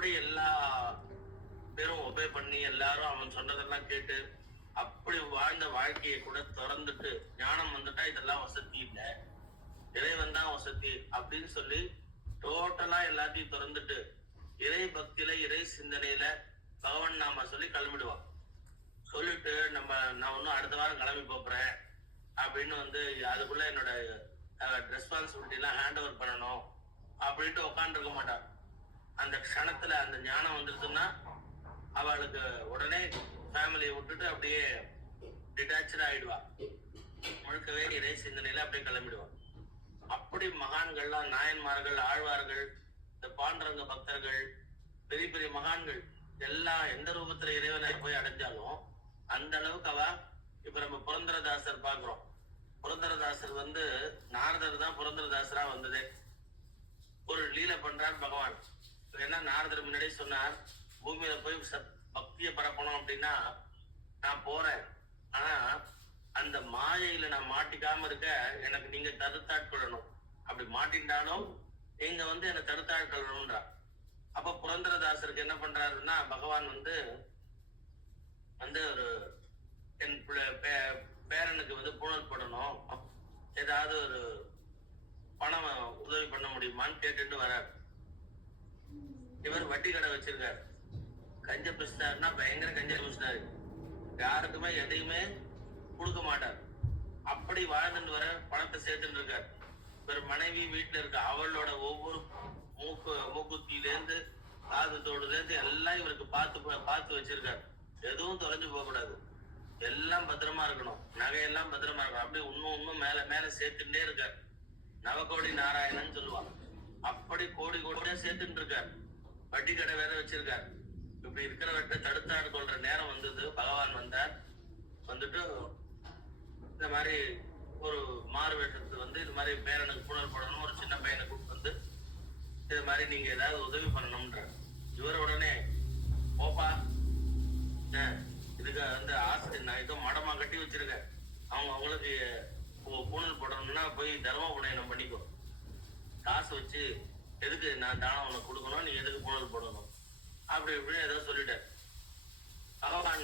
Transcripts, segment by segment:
அப்படி எல்லா பேரும் ஒபே பண்ணி எல்லாரும் அவன் சொன்னதெல்லாம் கேட்டு அப்படி வாழ்ந்த வாழ்க்கையை கூட திறந்துட்டு ஞானம் வந்துட்டா இதெல்லாம் வசதி இல்லை, இறைவன் தான் வசதி அப்படின்னு சொல்லி டோட்டலா எல்லாத்தையும் திறந்துட்டு இறை பக்தியில இறை சிந்தனையில பகவான் நாம சொல்லி கிளம்பிடுவான். சொல்லிட்டு நான் ஒன்னும் அடுத்த வாரம் கிளம்பி போறேன் அப்படின்னு அதுக்குள்ள என்னோட ரெஸ்பான்சிபிலிட்டி எல்லாம் ஹேண்ட் ஓவர் பண்ணணும் அப்படின்ட்டு உட்காந்துருக்க மாட்டான். அந்த க்ஷணத்துல அந்த ஞானம் வந்துருச்சுன்னா அவளுக்கு உடனே ஃபேமிலியை விட்டுட்டு அப்படியே டிட்டாச்சா ஆயிடுவா. முழுக்கவே இறை சிந்தனையில அப்படியே கிளம்பிடுவான். அப்படி மகான்கள்லாம், நாயன்மார்கள், ஆழ்வார்கள், இந்த பாண்டரங்க பக்தர்கள், பெரிய பெரிய மகான்கள் எல்லாம் எந்த ரூபத்துல இறைவனை போய் அடைஞ்சாலும் அந்த அளவுக்கு அவ இப்ப நம்ம புரந்தரதாசர் பாக்குறோம். புரந்தரதாசர் நாரதர் தான் புரந்தரதாசரா வந்ததே. ஒரு லீலை பண்றார் பகவான். ஏன்னா நாரதர் முன்னாடியே சொன்னார், பூமியில போய் பக்தியை பரப்பணும் அப்படின்னா நான் போறேன், ஆனா அந்த மாயையில நான் மாட்டிக்காம இருக்க எனக்கு நீங்க தடுத்தாட்கொள்ளணும். அப்படி மாட்டிட்டாலும் நீங்க என்னை தடுத்தாட்கொள்ளணும்ன்றா. அப்ப புரந்தரதாசருக்கு என்ன பண்றாருன்னா பகவான் ஒரு என் பேரனுக்கு பூணல் போடணும், ஏதாவது ஒரு பணம் உதவி பண்ண முடியுமான்னு கேட்டுட்டு வர்றாரு. இவர் வட்டி கடை வச்சிருக்காரு. கஞ்ச பிசினாருன்னா பயங்கர கஞ்ச பிசினாரு. யாருக்குமே எதையுமே கொடுக்க மாட்டார். அப்படி வாழ்ந்துட்டு வர பணத்தை சேர்த்துட்டு இருக்காரு. இவர் மனைவி வீட்டுல இருக்க அவளோட ஒவ்வொரு மூக்குத்தியிலேருந்து காதுத்தோடுல இருந்து எல்லாம் இவருக்கு பார்த்து வச்சிருக்காரு. எதுவும் தொலைஞ்சு போக கூடாது, எல்லாம் பத்திரமா இருக்கணும், நகையெல்லாம் பத்திரமா இருக்கணும். அப்படி இன்னும் மேல மேல சேர்த்துட்டே இருக்காரு. நவகோடி நாராயணன் சொல்லுவாங்க. அப்படி கோடி கோடியா சேர்த்துட்டு இருக்காரு. வட்டி கடை வேற வச்சிருக்காரு. இப்படி இருக்கிறவற்றை தடுத்தாடு கொள்ற நேரம் வந்தது. பகவான் வந்தார். வந்துட்டு இந்த மாதிரி ஒரு மாறு வேஷத்து இது மாதிரி பேரனுக்கு புனல் போடணும், ஒரு சின்ன பையனை கூப்பிட்டு இது மாதிரி நீங்க ஏதாவது உதவி பண்ணணும்ன்ற. இவர் உடனே போப்பா, இதுக்கு ஆசிரியர் நான் ஏதோ மடமா கட்டி வச்சிருக்கேன், அவங்களுக்கு பூனல் போடணும்னா போய் தர்ம புனயனம் பண்ணிக்கோ, காசு வச்சு எதுக்கு நான் தானம் உனக்கு கொடுக்கணும், நீ எதுக்கு பூனல் போடணும் அப்படி இப்படின்னு ஏதோ சொல்லிட்டார். பகவான்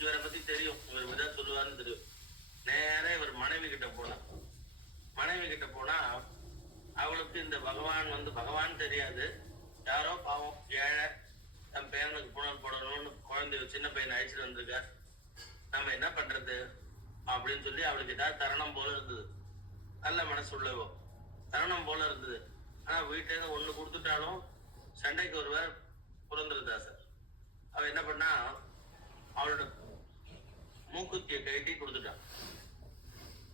இவரை பத்தி தெரியும், இவர் ஏதாவது சொல்லுவாருன்னு தெரியும். நேரா இவர் மனைவி கிட்ட போனா அவளுக்கு இந்த பகவான் பகவான் தெரியாது. யாரோ பாவம் ஏழை தன் பேரனுக்கு பூனல் போடணும்னு குழந்தை சின்ன பையனை அழைச்சிட்டு வந்திருக்கார். நம்ம என்ன பண்றது அப்படின்னு சொல்லி அவளுக்கு ஏதாவது தருணம் போல இருந்தது. நல்ல மனசு உள்ளவோ தருணம் போல இருந்தது. ஆனா வீட்டுல இருந்து ஒண்ணு கொடுத்துட்டாலும் சண்டைக்கு வருவார் புரந்தரதாசர். அவ என்ன பண்ணா, அவளோட மூக்குத்திய கைட்டி கொடுத்துட்டான்.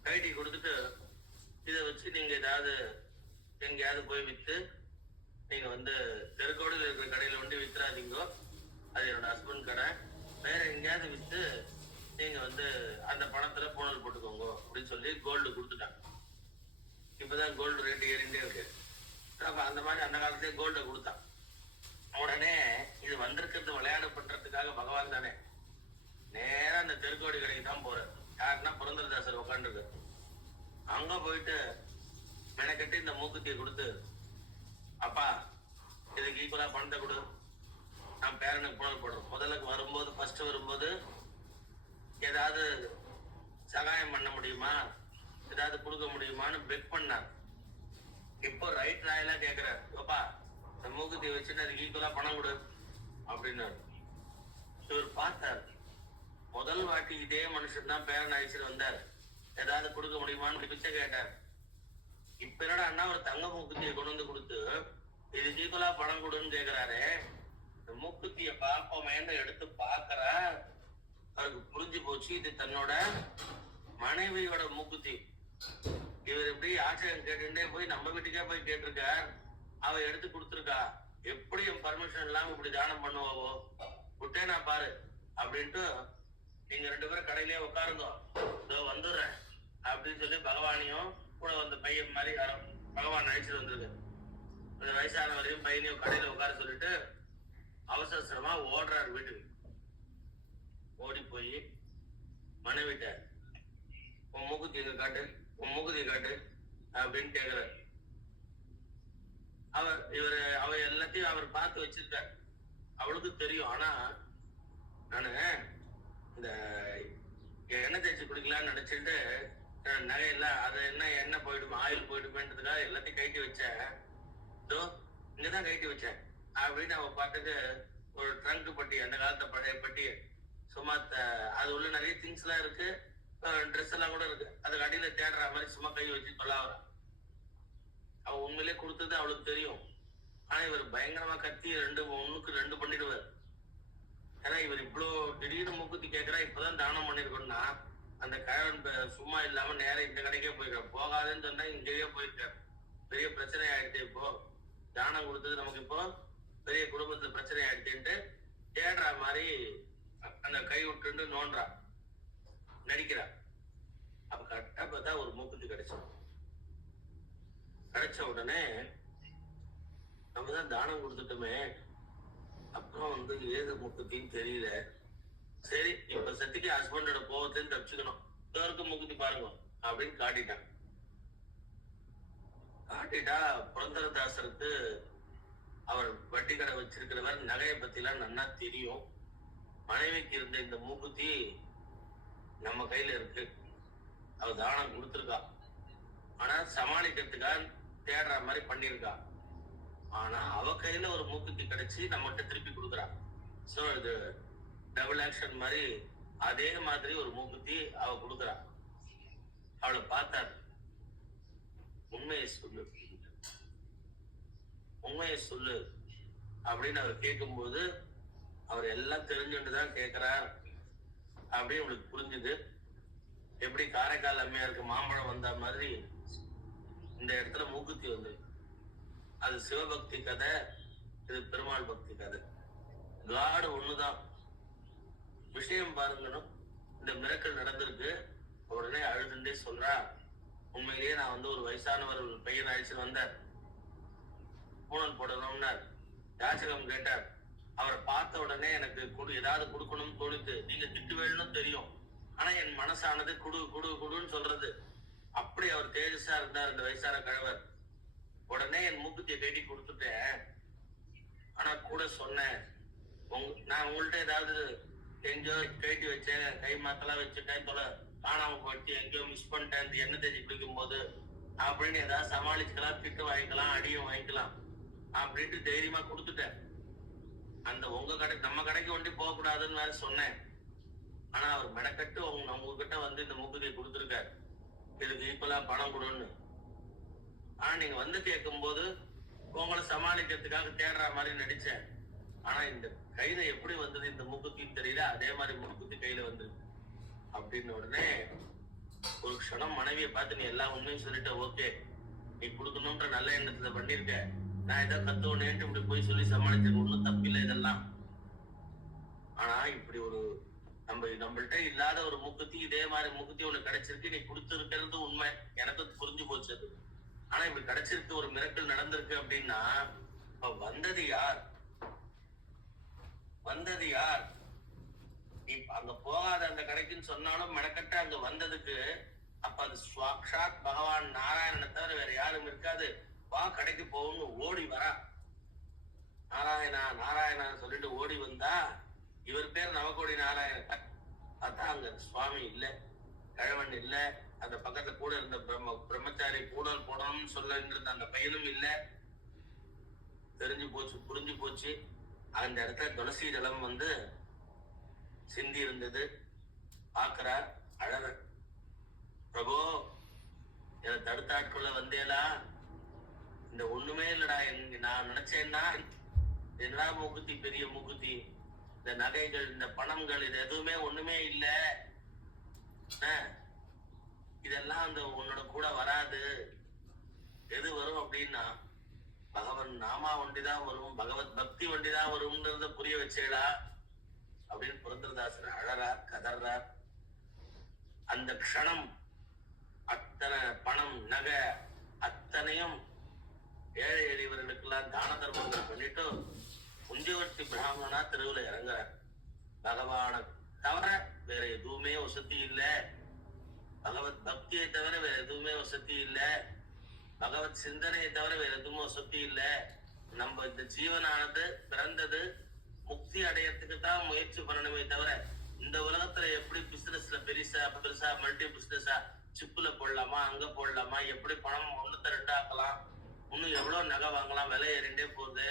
கைட்டி கொடுத்துட்டு இதை வச்சு நீங்க ஏதாவது எங்கேயாவது போய் வித்து நீங்க தெருக்கோடியில் இருக்கிற கடையில வித்துறாதீங்கோ, அது என்னோட ஹஸ்பண்ட் கடை, வேற எங்கேயாவது வித்து நீங்க அந்த பணத்துல பூனல் போட்டுக்கோங்க அப்படின்னு சொல்லி கோல்டு கொடுத்துட்டாங்க. இப்பதான் கோல்டு ரேட் ஏறிண்டே இருக்கு. அப்ப அந்த மாதிரி அந்த காலத்திலே கோல்டை கொடுத்தான். உடனே இது வந்திருக்கிறது விளையாடு பண்றதுக்காக பகவான் தானே, நேரா அந்த தெருக்கோடி கடைக்கு தான் போற. யாருன்னா புரந்தரதாசர் உட்காந்துருக்கு. அங்க போயிட்டு மெனக்கட்டி இந்த மூக்குத்தியை கொடுத்து, அப்பா இதுக்கு ஈக்குவலா பணத்தை கொடு, நான் பேரனுக்கு பூனல் போடுறேன். முதல்ல ஃபர்ஸ்ட் வரும்போது ஏதாவது சகாயம் பண்ண முடியுமா, ஏதாவது கொடுக்க முடியுமான்னு பெக் பண்ணார். இப்போ ரைட் ராயலா கேட்கிறார், அப்பா இந்த மூக்குத்தியை வச்சுட்டு அதுக்கு ஈக்குவலா பணம் கொடு அப்படின்னு. இவர் பார்த்தார். முதல் வாட்டி இதே மனுஷன் தான் பேரன் அழைச்சிட்டு வந்தார். ஏதாவது கொடுக்க முடியுமான்னு பிச்சை கேட்டார். இப்ப என்னடா அண்ணா ஒரு தங்க மூக்குத்தியை கொண்டு கொடுத்து இதுக்கு ஈக்குவலா பணம் கொடுன்னு கேட்கிறாரு. இந்த மூக்குத்திய பார்ப்போமேன்னு எடுத்து பார்க்கற அவருக்கு புரிஞ்சு போச்சு, இது தன்னோட மனைவியோட மூக்குத்தி. இவர் எப்படி ஆச்சரியம் கேட்டுட்டே போய் நம்ம வீட்டுக்கே போய் கேட்டிருக்கார். அவ எடுத்து கொடுத்துருக்கா. எப்படி என் பர்மிஷன் இல்லாம இப்படி தானம் பண்ணுவாவோ, விட்டேனா பாரு அப்படின்ட்டு, நீங்க 2 பேரும் கடையிலேயே உட்காருங்க, இதோ வந்துடுறேன் அப்படின்னு சொல்லி பகவானையும் கூட பையன் மாதிரி பகவான் அழைச்சிட்டு வந்திருக்கு. அந்த வயசானவரையும் பையனையும் கடையில உட்கார சொல்லிட்டு அவசரமா ஓடுறாரு வீட்டுக்கு. ஓடி போய் மனைவிட்ட உன் மூக்குத்தி எங்க காட்டு, உன் மூக்குத்தி காட்டு அப்படின்னு கேக்குறாரு. அவ எல்லாத்தையும் அவர் பார்த்து வச்சிருக்காரு. அவளுக்கு தெரியும். ஆனா நானு இந்த எண்ணெய் தேய்ச்சி குடிக்கலாம்னு நினைச்சிட்டு நகையெல்லாம் அது என்ன எண்ணெய் போயிடுமா ஆயில் போயிடுமேன்றதுக்காக எல்லாத்தையும் கைட்டி வச்சேன். இதோ இங்கதான் கைட்டி வச்சேன் அப்படின்னு அவன் பாட்டுக்கு ஒரு ட்ரங்க் பட்டி, அந்த காலத்தை பழைய பட்டி, சும்மா அது உள்ள நிறைய திங்ஸ் எல்லாம் இருக்கு, ட்ரெஸ் எல்லாம் கூட இருக்கு. அதுக்கு அடியில தேடுற மாதிரி சும்மா கை வச்சு தொல்லாவறான். அவன் உண்மையிலே கொடுத்தது அவளுக்கு தெரியும். ஆனா இவர் பயங்கரமா கத்தி ஒண்ணுக்கு ரெண்டு பண்ணிடுவார். ஏன்னா இவர் இவ்வளோ திடீர்னு மூக்குத்தி கேட்கிறா, இப்பதான் தானம் பண்ணிருக்கோம்னா அந்த கழவன் சும்மா இல்லாம நேரம் இந்த கடைக்கே போயிருக்காரு. போகாதுன்னு சொன்னா இங்கேயே போயிருக்காரு. பெரிய பிரச்சனை ஆயிடுச்சு. இப்போ தானம் கொடுத்தது நமக்கு இப்போ பெரிய குடும்பத்துல பிரச்சனை ஆயிடுச்சுன்ட்டு தேடுற மாதிரி அந்த கை விட்டு நோன்றா, நடிக்கிறா. அப்ப கரெக்டா பார்த்தா ஒரு மூக்குத்தி கிடைச்சோம். கிடைச்ச உடனே நம்ம தான் தானம் கொடுத்துட்டோமே, அப்புறம் ஏது மூக்குத்தின்னு தெரியல. சரி, இப்ப சத்திக்கு ஹஸ்பண்டோட கோவத்திலிருந்து தப்பிச்சுக்கணும், இதற்கு மூக்குத்தி பாருங்க அப்படின்னு காட்டிட்டான். காட்டிட்டா புரந்தரதாசருக்கு அவர் வட்டி கடை வச்சிருக்கிறவர் நகையை பத்தி எல்லாம் நன்னா தெரியும். மனைவிக்கு இருந்த இந்த மூக்குத்தி நம்ம கையில இருக்கு, அவ தானம் கொடுத்துருக்கா. ஆனா சமாளிக்கிறதுக்காக தேடுற மாதிரி பண்ணிருக்கா. ஆனா அவ கையில ஒரு மூக்குத்தி கிடைச்சி நம்மகிட்ட திருப்பி கொடுக்குறா. சோ இது டபுள் ஆக்ஷன் மாதிரி. அதே மாதிரி ஒரு மூக்குத்தி அவ கொடுக்குறா. அவளை பார்த்தார். உண்மையை சொல்லு, உண்மையை சொல்லு அப்படின்னு அவர் கேட்கும்போது அவர் எல்லாம் தெரிஞ்சுட்டுதான் கேட்கிறார் அப்படின்னு அவளுக்கு புரிஞ்சுது. எப்படி காரைக்கால் அம்மையாருக்கு மாம்பழம் வந்த மாதிரி இந்த இடத்துல மூக்குத்தி வந்து, அது சிவபக்தி கதை, இது பெருமாள் பக்தி கதை. காடு ஒண்ணுதான். விஷயம் பாருங்கணும். இந்த மிரக்கல் நடந்திருக்கு. உடனே அழுதுண்டே சொல்றா, உண்மையிலேயே நான் ஒரு வயசானவர் பையன் அழிச்சுட்டு வந்தார், பூனல் போடணும்னார், யாச்சகம் கேட்டார். அவரை பார்த்த உடனே எனக்கு ஏதாவது கொடுக்கணும்னு தோணுது. நீங்க திட்டு வேணும்னு தெரியும், ஆனா என் மனசானது குடு குடு குடுன்னு சொல்றது. அப்படி அவர் தேஜஸா இருந்தார் இந்த வயசான கழவர். உடனே என் மூக்குத்தியை கட்டி கொடுத்துட்டேன். ஆனா கூட சொன்னேன், நான் உங்கள்ட்ட ஏதாவது எங்கேயோ கட்டி வச்சேன், கை மாத்தெல்லாம் வச்சுட்டேன், காணாம போயிடுச்சு, எங்கேயோ மிஸ் பண்ணிட்டேன் இந்த எண்ணெய் தேய்ச்சி குளிக்கும் போது அப்படின்னு ஏதாவது சமாளிச்சுக்கலாம், திட்டு வாங்கிக்கலாம், அடியும் வாங்கிக்கலாம் அப்படின்ட்டு தைரியமா கொடுத்துட்டேன். அந்த உங்க கடை நம்ம கடைக்கு ஒண்டி போக கூடாதுன்னு வேற சொன்னேன். ஆனா அவர் மெனக்கட்டு உங்ககிட்ட இந்த மூக்குத்தியை கொடுத்துருக்காரு, இதுக்கு ஈக்குவலா பணம் கொடுன்னு. ஆனா நீங்க கேட்கும் போது உங்களை சமாளிக்கிறதுக்காக தேடுற மாதிரி நடிச்சேன். ஆனா இந்த கையில எப்படி வந்தது இந்த மூக்குத்தின்னு தெரியல, அதே மாதிரி மூக்குத்தி கையில வந்தது அப்படின்னு. உடனே ஒரு க்ஷணம் மனைவியை பார்த்து, நீ எல்லா உண்மையும் சொல்லிட்ட, ஓகே, நீ கொடுக்கணும்ன்ற நல்ல எண்ணத்துல பண்ணிருக்க, நான் ஏதோ கத்துவனேன்ட்டு இப்படி போய் சொல்லி சமாளிச்சிருக்க, ஒன்னும் தப்பில்லை இதெல்லாம். ஆனா இப்படி ஒரு நம்மள்ட்ட இல்லாத ஒரு மூக்குத்தி, இதே மாதிரி மூக்குத்தி ஒண்ணு கிடைச்சிருக்கு, நீ கொடுத்துருக்கிறது உண்மை, எனக்கு புரிஞ்சு போச்சு அது. ஆனா இப்படி கிடைச்சிருக்கு, ஒரு மிரக்கல் நடந்திருக்கு அப்படின்னா வந்தது யார்? வந்தது யார்? நீ அங்க போகாத அந்த கடைக்குன்னு சொன்னாலும் மெனக்கட்ட அங்க வந்ததுக்கு அப்ப அது சாக்ஷாத் பகவான் நாராயணனை தவிர வேற யாரும் இருக்காது. வா கடைக்கு போகணும்னு ஓடி வரா. நாராயணா நாராயணா சொல்லிட்டு ஓடி வந்தா, இவர் பேர் நவகோடி நாராயணன். பார்த்தா அங்க சுவாமி இல்ல, கழவன் இல்ல, அந்த பக்கத்துல கூட இருந்த பிரம்மச்சாரி பூடல் போடணும்னு சொல்லிருந்த அந்த பையனும் இல்ல. தெரிஞ்சு போச்சு, புரிஞ்சு போச்சு. அந்த இடத்துல துளசி ஜலம் சிந்தி இருந்தது. பாக்குறார், அழற, பிரபு என்னை தடுத்தாட்குள்ள வந்தேலா, இந்த ஒண்ணுமே இல்லடா, நான் நினைச்சேன்னா என்னடா மூக்குத்தி, பெரிய மூக்குத்தி, இந்த நகைகள், இந்த பணங்கள், இது எதுவுமே ஒண்ணுமே இல்ல, இதெல்லாம் உன்னோட கூட வராது. எது வரும் அப்படின்னா பகவன் நாமா ஒண்டிதான் வரும், பகவத் பக்தி ஒண்டிதான் வரும்ன்றத புரிய வச்சேடா அப்படின்னு புரந்தரதாசர் அழறார், கதறார். அந்த க்ஷணம் அத்தனை பணம் நகை அத்தனையும் ஏழை எளியவர்களுக்கெல்லாம் தான தர்மங்கள் பண்ணிட்டு முந்தியவர்த்தி பிராமணனா தெருவில் இறங்குறார். பகவான தவிர வேற எதுவுமே வசதி இல்லை, பகவத் பக்தியை தவிர வேற எதுவுமே வசதி இல்லை, பகவத் சிந்தனையை தவிர வேற எதுவும் வசதி இல்லை. நம்ம இந்த ஜீவனானது பிறந்தது முக்தி அடையறதுக்கு தான் முயற்சி பண்ணணுமே தவிர இந்த உலகத்துல எப்படி பிசினஸ்ல பெருசா மல்டி பிசினஸா சிப்புல போடலாமா, அங்க போடலாமா, எப்படி பணம் ஒண்ணுத்த ரெண்டாக்கலாம், இன்னும் எவ்வளவு நகை வாங்கலாம், விலை ஏறிண்டே போகுது,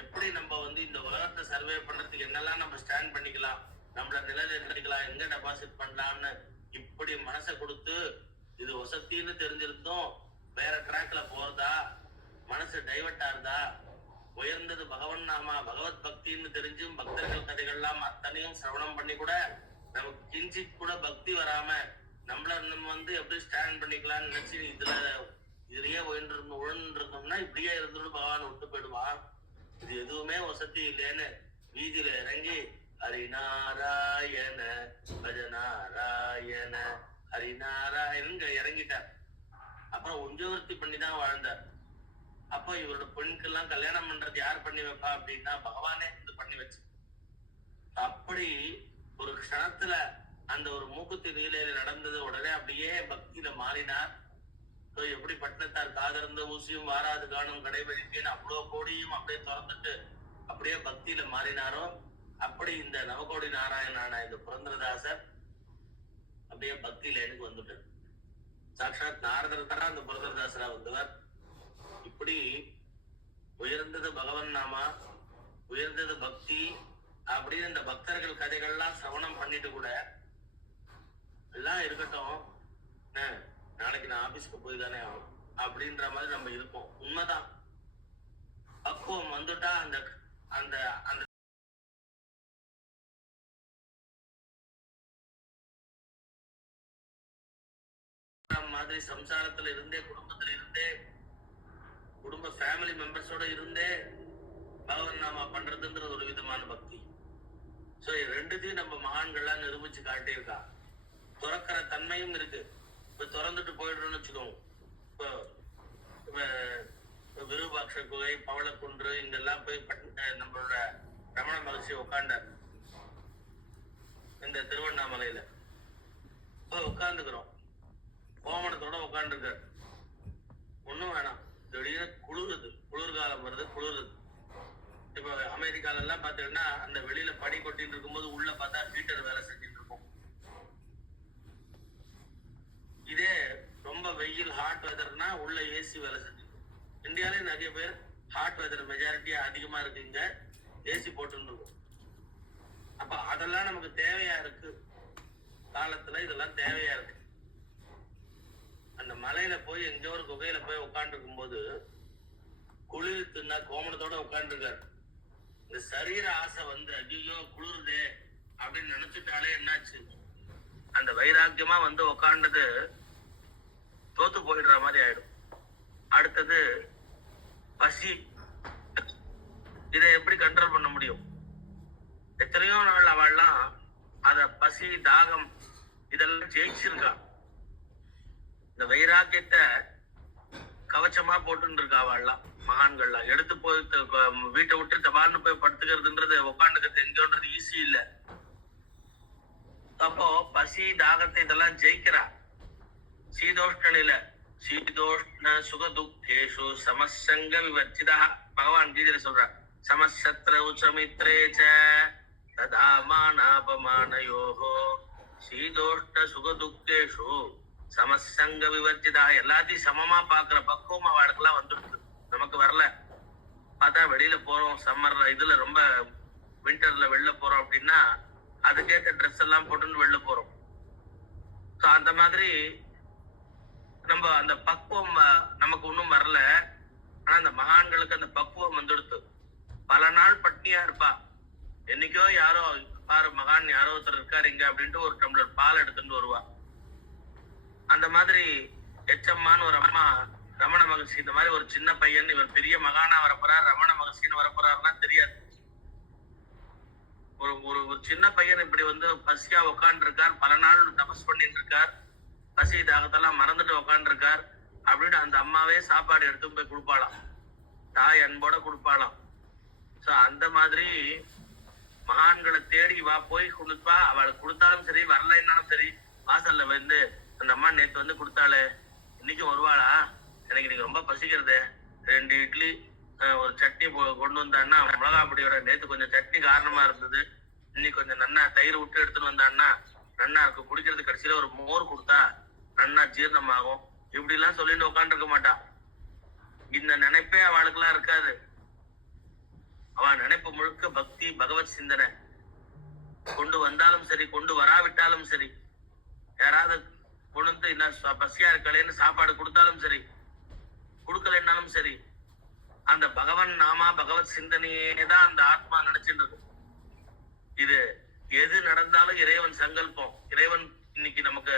எப்படி நம்ம இந்த உலகத்தை சர்வே பண்றதுக்கு என்னெல்லாம் நம்ம ஸ்டாண்ட் பண்ணிக்கலாம், நம்மள நிலையில நினைக்கலாம், எங்க டெபாசிட் பண்ணலாம்னு இப்படி மனசை கொடுத்து இது வசத்தின்னு தெரிஞ்சிருந்தோம் வேற ட்ராக்ல போறதா, மனசு டைவர்ட் ஆகுதா, உயர்ந்தது பகவன் நாமா பகவத் பக்தின்னு தெரிஞ்சும் பக்தர்கள் கதைகள்லாம் அத்தனையும் சிரவணம் பண்ணி கூட நமக்கு கிஞ்சித் கூட பக்தி வராம நம்மள நம்ம எப்படி ஸ்டாண்ட் பண்ணிக்கலாம்னு நினைச்சு இதுலயே உழந்திருந்தோம்னா இப்படியே இருந்துட்டு பகவான் விட்டு போயிடுவான். இது எதுவுமே வசதி இல்லைன்னு வீதியில இறங்கி ஹரிநாராயண பஜநாராயண ஹரிநாராயணன் இறங்கிட்டார். அப்புறம் உஞ்சவர்த்தி பண்ணிதான் வாழ்ந்தார். அப்போ இவரோட பெண்கெல்லாம் கல்யாணம் பண்றது யார் பண்ணி வைப்பா அப்படின்னா பகவானே பண்ணி வச்சு. அப்படி ஒரு க்ஷணத்துல அந்த ஒரு மூக்குத்தி நீலையில நடந்தது உடனே அப்படியே பக்தியில மாறினார். எப்படி பட்டணத்தார் காதிருந்த ஊசியும் வாராது காணும் கடைபிடிக்கேன்னு அவ்வளவு கோடியும் அப்படியே திறந்துட்டு அப்படியே பக்தியில மாறினாரோ அப்படி இந்த நவகோடி நாராயணான இந்த புரந்தரதாசர் அப்படியே பக்தியில எனக்கு வந்துட்டார். சாட்சாத் நாரதர் தான் அந்த புரந்தரதாசரா வந்தவர். இப்படி உயர்ந்தது பகவன் நாமா, உயர்ந்தது பக்தி அப்படின்னு இந்த பக்தர்கள் கதைகள்லாம் சிரவணம் பண்ணிட்டு கூட எல்லாம் இருக்கட்டும், நாளைக்கு நான் ஆபீஸ்க்கு போய் தானே ஆகும் அப்படின்ற மாதிரி நம்ம இருப்போம். உண்மைதான், பக்குவம் வந்துட்டா அந்த அந்த அந்த மாதிரி சம்சாரத்துல இருந்தே குடும்பத்துல இருந்தே குடும்ப ஃபேமிலி மெம்பர்ஸோட இருந்தே பகவன் நாமா பண்றதுன்றது ஒரு விதமான பக்தி. சோ ரெண்டுத்தையும் நம்ம மகான்கள்லாம் நிரூபிச்சு காட்டியிருக்கா. துறக்கிற தன்மையும் இருக்கு. இப்ப திறந்துட்டு போயிடுறோம்னு வச்சுக்கோங்க. இப்போ விருபாட்ச குகை, பவளக்குன்று இங்கெல்லாம் போய் நம்மளோட ரமண மகர்ஷி உட்காண்டார் இந்த திருவண்ணாமலையில. போய் உட்காந்துக்கிறோம், கோமணத்தோட உட்காந்துருக்காரு. ஒண்ணும் வேணாம், திடீர்னு குளிருது, குளிர்காலம் வருது, குளிருது. இப்ப அமெரிக்கால எல்லாம் பாத்தீங்கன்னா அந்த வெளியில பனி கொட்டிட்டு இருக்கும்போது உள்ள பார்த்தா ஹீட்டர் வேலை செஞ்சுட்டு இருக்கும். இதே ரொம்ப வெயில் ஹாட் வெதர்னா உள்ள ஏசி வேலை செஞ்சுட்டு. இந்தியாலே நிறைய பேர் ஹாட் வெதர் மெஜாரிட்டியா அதிகமா இருக்கு, இங்க ஏசி போட்டுன்னு இருக்கும். அப்ப அதெல்லாம் நமக்கு தேவையா இருக்கு, காலத்துல இதெல்லாம் தேவையா இருக்கு. அந்த மலையில போய் எங்கேயோ ஒரு குகையில போய் உட்காந்து இருக்கும் போது குளிர்த்துன்னா கோமணத்தோட உட்காந்துருக்காரு. இந்த சரீர ஆசை ஐயோ குளிருதே அப்படின்னு நினைச்சுட்டாலே என்னாச்சு, அந்த வைராக்கியமா உட்காண்டது தோத்து போயிடுற மாதிரி ஆயிடும். அடுத்தது பசி, இதை எப்படி கண்ட்ரோல் பண்ண முடியும்? எத்தனையோ நாள் அவள்லாம் அத பசி தாகம் இதெல்லாம் ஜெயிச்சிருக்கா. இந்த வைராக்கியத்தை கவச்சமா போட்டு இருக்கா அவள்லாம், மகான்கள்லாம். எடுத்து போய் வீட்டை விட்டு தபால்னு போய் படுத்துக்கிறதுன்றது உட்காந்துக்கிறது எங்கேன்றது ஈஸி இல்லை. அப்போ பசி தாகத்தை இதெல்லாம் ஜெயிக்கிறா. சீதோஷ்ணில சீதோஷ்ண சுகதுக்கேஷு சமசங்க விவர்ச்சிதா பகவான் கீதையில சொல்றார். சமசத்ர உச்சமித்ரேச்ச ததா மானாபமானயோஹோ சீதோஷ்ண சுகதுக்கேஷு சமசங்க விவர்ச்சிதா. எல்லாத்தையும் சமமா பாக்குற பக்குவம் அவளுக்கெல்லாம் வந்துடுது, நமக்கு வரல. பார்த்தா வெளியில போறோம், சம்மர் இதுல ரொம்ப விண்டர்ல வெளில போறோம் அப்படின்னா அதுக்கேற்ற ட்ரெஸ் எல்லாம் போட்டுன்னு வெளில போறோம். ஸோ அந்த மாதிரி நம்ம அந்த பக்குவம் நமக்கு ஒன்றும் வரல. ஆனா அந்த மகான்களுக்கு அந்த பக்குவம் வந்துடுத்து. பல நாள் பட்னியா இருப்பா. என்னைக்கோ யாரோ பாரு மகான் யாரோ ஒருத்தர் இருக்காரு இங்க அப்படின்ட்டு ஒரு டம்ளர் பால் எடுத்துட்டு வருவா. அந்த மாதிரி எச்சம்மான்னு ஒரு அம்மா ரமண மகர்ஷி, இந்த மாதிரி ஒரு சின்ன பையன் இவர் பெரிய மகானா வரப்போறார், ரமண மகர்ஷின்னு வரப்போறாருன்னா தெரியாது. ஒரு ஒரு சின்ன பையன் இப்படி பசியா உட்காந்து இருக்கார், பல நாள் தபஸ் பண்ணிட்டு இருக்கார், பசி தாகத்தெல்லாம் மறந்துட்டு உட்காந்து இருக்கார் அப்படின்னு அந்த அம்மாவே சாப்பாடு எடுத்து போய் கொடுப்பாளாம், தாய் அன்போட கொடுப்பாளாம். சோ அந்த மாதிரி மகான்களை தேடி வா போய் கொடுப்பா. அவளுக்கு கொடுத்தாலும் சரி, வரலைன்னாலும் சரி, வாசல்ல அந்த அம்மா நேற்று கொடுத்தாளே இன்னைக்கும் வருவாளா, எனக்கு இன்னைக்கு ரொம்ப பசிக்கிறது, 2 இட்லி ஒரு சட்னி கொண்டு வந்தான்னா மிளகா பொடியோட நேத்து கொஞ்சம் சட்னி காரணமா இருந்தது, இன்னைக்கு கொஞ்சம் நன்னா தயிர் விட்டு எடுத்துன்னு வந்தான்னா நன்னா இருக்கு குடிக்கிறது, கடைசியில ஒரு மோர் கொடுத்தா நன்னா ஜீரணமாகும். இப்படி எல்லாம் சொல்லிட்டு உட்காந்துருக்க மாட்டான். இந்த நினைப்பே அவளுக்கெல்லாம் இருக்காது. அவன் நினைப்பு முழுக்க பக்தி பகவத் சிந்தனை. கொண்டு வந்தாலும் சரி கொண்டு வராவிட்டாலும் சரி, யாராவது கொண்டு வந்து என்ன பசியா இருக்கலேன்னு சாப்பாடு கொடுத்தாலும் சரி கொடுக்கலன்னாலும் சரி, அந்த பகவன் நாமா பகவத் சிந்தனையே தான் அந்த ஆத்மா நினைச்சுட்டு இருக்கும். இது எது நடந்தாலும் இறைவன் சங்கல்பம். இறைவன் இன்னைக்கு நமக்கு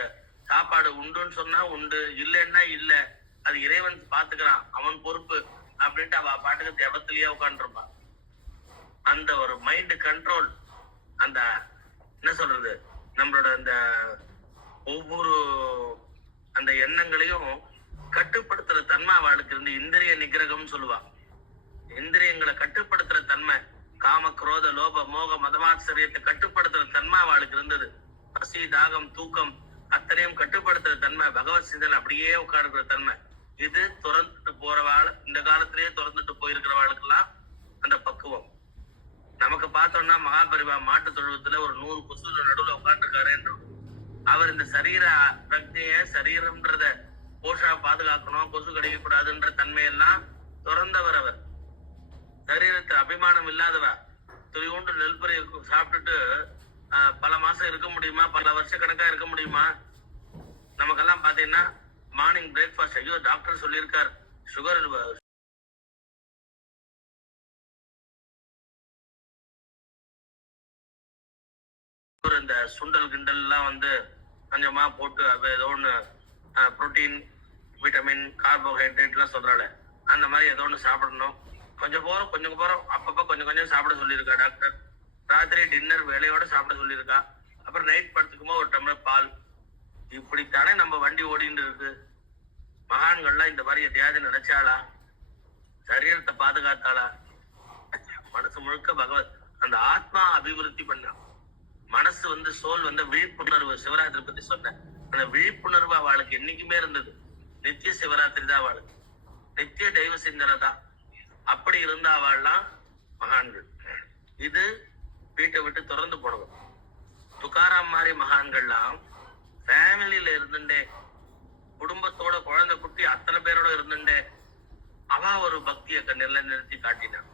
சாப்பாடு உண்டுன்னு சொன்னா உண்டு, இல்லைன்னா இல்ல, அது இறைவன் பாத்துக்கிறான், அவன் பொறுப்பு அப்படின்ட்டு அவ பாட்டுக்கு ஜபத்திலேயே உட்காந்துருப்பான். அந்த ஒரு மைண்ட் கண்ட்ரோல், அந்த என்ன சொல்றது, நம்மளோட அந்த ஒவ்வொரு அந்த எண்ணங்களையும் கட்டுப்படுத்துற தன்மை அவளுக்கு இருந்து இந்திரிய நிகிரகம் சொல்லுவா. இந்திரியங்களை கட்டுப்படுத்துற தன்மை, காம குரோத லோப மோக மதமாச்சரியத்தை கட்டுப்படுத்துற தன்மை அவளுக்கு இருந்தது. பசி தாகம் தூக்கம் அத்தனையும் கட்டுப்படுத்துற தன்மை, பகவத் சிந்தனை அப்படியே உட்கார்ந்துக்கிற தன்மை. இது துறந்துட்டு போறவாள், இந்த காலத்திலேயே துறந்துட்டு போயிருக்கிறவாளுக்கெல்லாம் அந்த பக்குவம். நமக்கு பார்த்தோம்னா மகாபரிவா மாட்டு தொழுவத்துல ஒரு 100 கொசுல நடுவுல உட்காந்துருக்காரு என்றும், அவர் இந்த சரீர பிரக்திய சரீரம்ன்றத போஷா பாதுகாக்கணும், கொசு கிடைக்க கூடாதுன்ற தன்மையெல்லாம் துறந்தவர். அவர் சரீரத்தை அபிமானம் இல்லாதவ. துளியூண்டு நெல்பறி சாப்பிட்டுட்டு பல மாசம் இருக்க முடியுமா, பல வருஷ கணக்கா இருக்க முடியுமா? நமக்கெல்லாம் பாத்தீங்கன்னா மார்னிங் பிரேக்ஃபாஸ்ட், ஐயோ டாக்டர் சொல்லியிருக்கார் சுகர், இந்த சுண்டல் கிண்டல் எல்லாம் வந்து கொஞ்சமா போட்டு ஏதோ ஒண்ணு புரோட்டீன் விட்டமின் கார்போஹைட்ரேட் எல்லாம் சொல்றாள், அந்த மாதிரி ஏதோ ஒண்ணு சாப்பிடணும். கொஞ்சம் போறோம் அப்பப்ப கொஞ்சம் சாப்பிட சொல்லியிருக்கா டாக்டர். ராத்திரி டின்னர் வேலையோட சாப்பிட சொல்லியிருக்கா. அப்புறம் நைட் படுத்துக்கும்போது ஒரு டம்ளர் பால். இப்படித்தானே நம்ம வண்டி ஓடிட்டு இருக்கு. மகான்கள்லாம் இந்த மாதிரி எதையாவது நினைச்சாளா? சரீரத்தை பாதுகாத்தாளா? மனசு முழுக்க பகவத் அந்த ஆத்மா அபிவிருத்தி பண்ணா. மனசு வந்து சோல் வந்து விழிப்புணர்வு, சிவராத்திரி பத்தி சொன்னேன், அந்த விழிப்புணர்வு அவளுக்கு என்னைக்குமே இருந்தது. நித்திய சிவராத்திரி தான் அவளுக்கு, நித்திய தெய்வ சிந்தனை தான். அப்படி இருந்த அவள்லாம் மகான்கள். இது வீட்டை விட்டு திறந்து போனது. துக்காராம் மாதிரி மகான்கள்லாம் ஃபேமிலியில இருந்துட்டே, குடும்பத்தோட குழந்தை குட்டி அத்தனை பேரோட இருந்துட்டே அவ ஒரு பக்தியை நிலைநிறுத்தி காட்டினான்.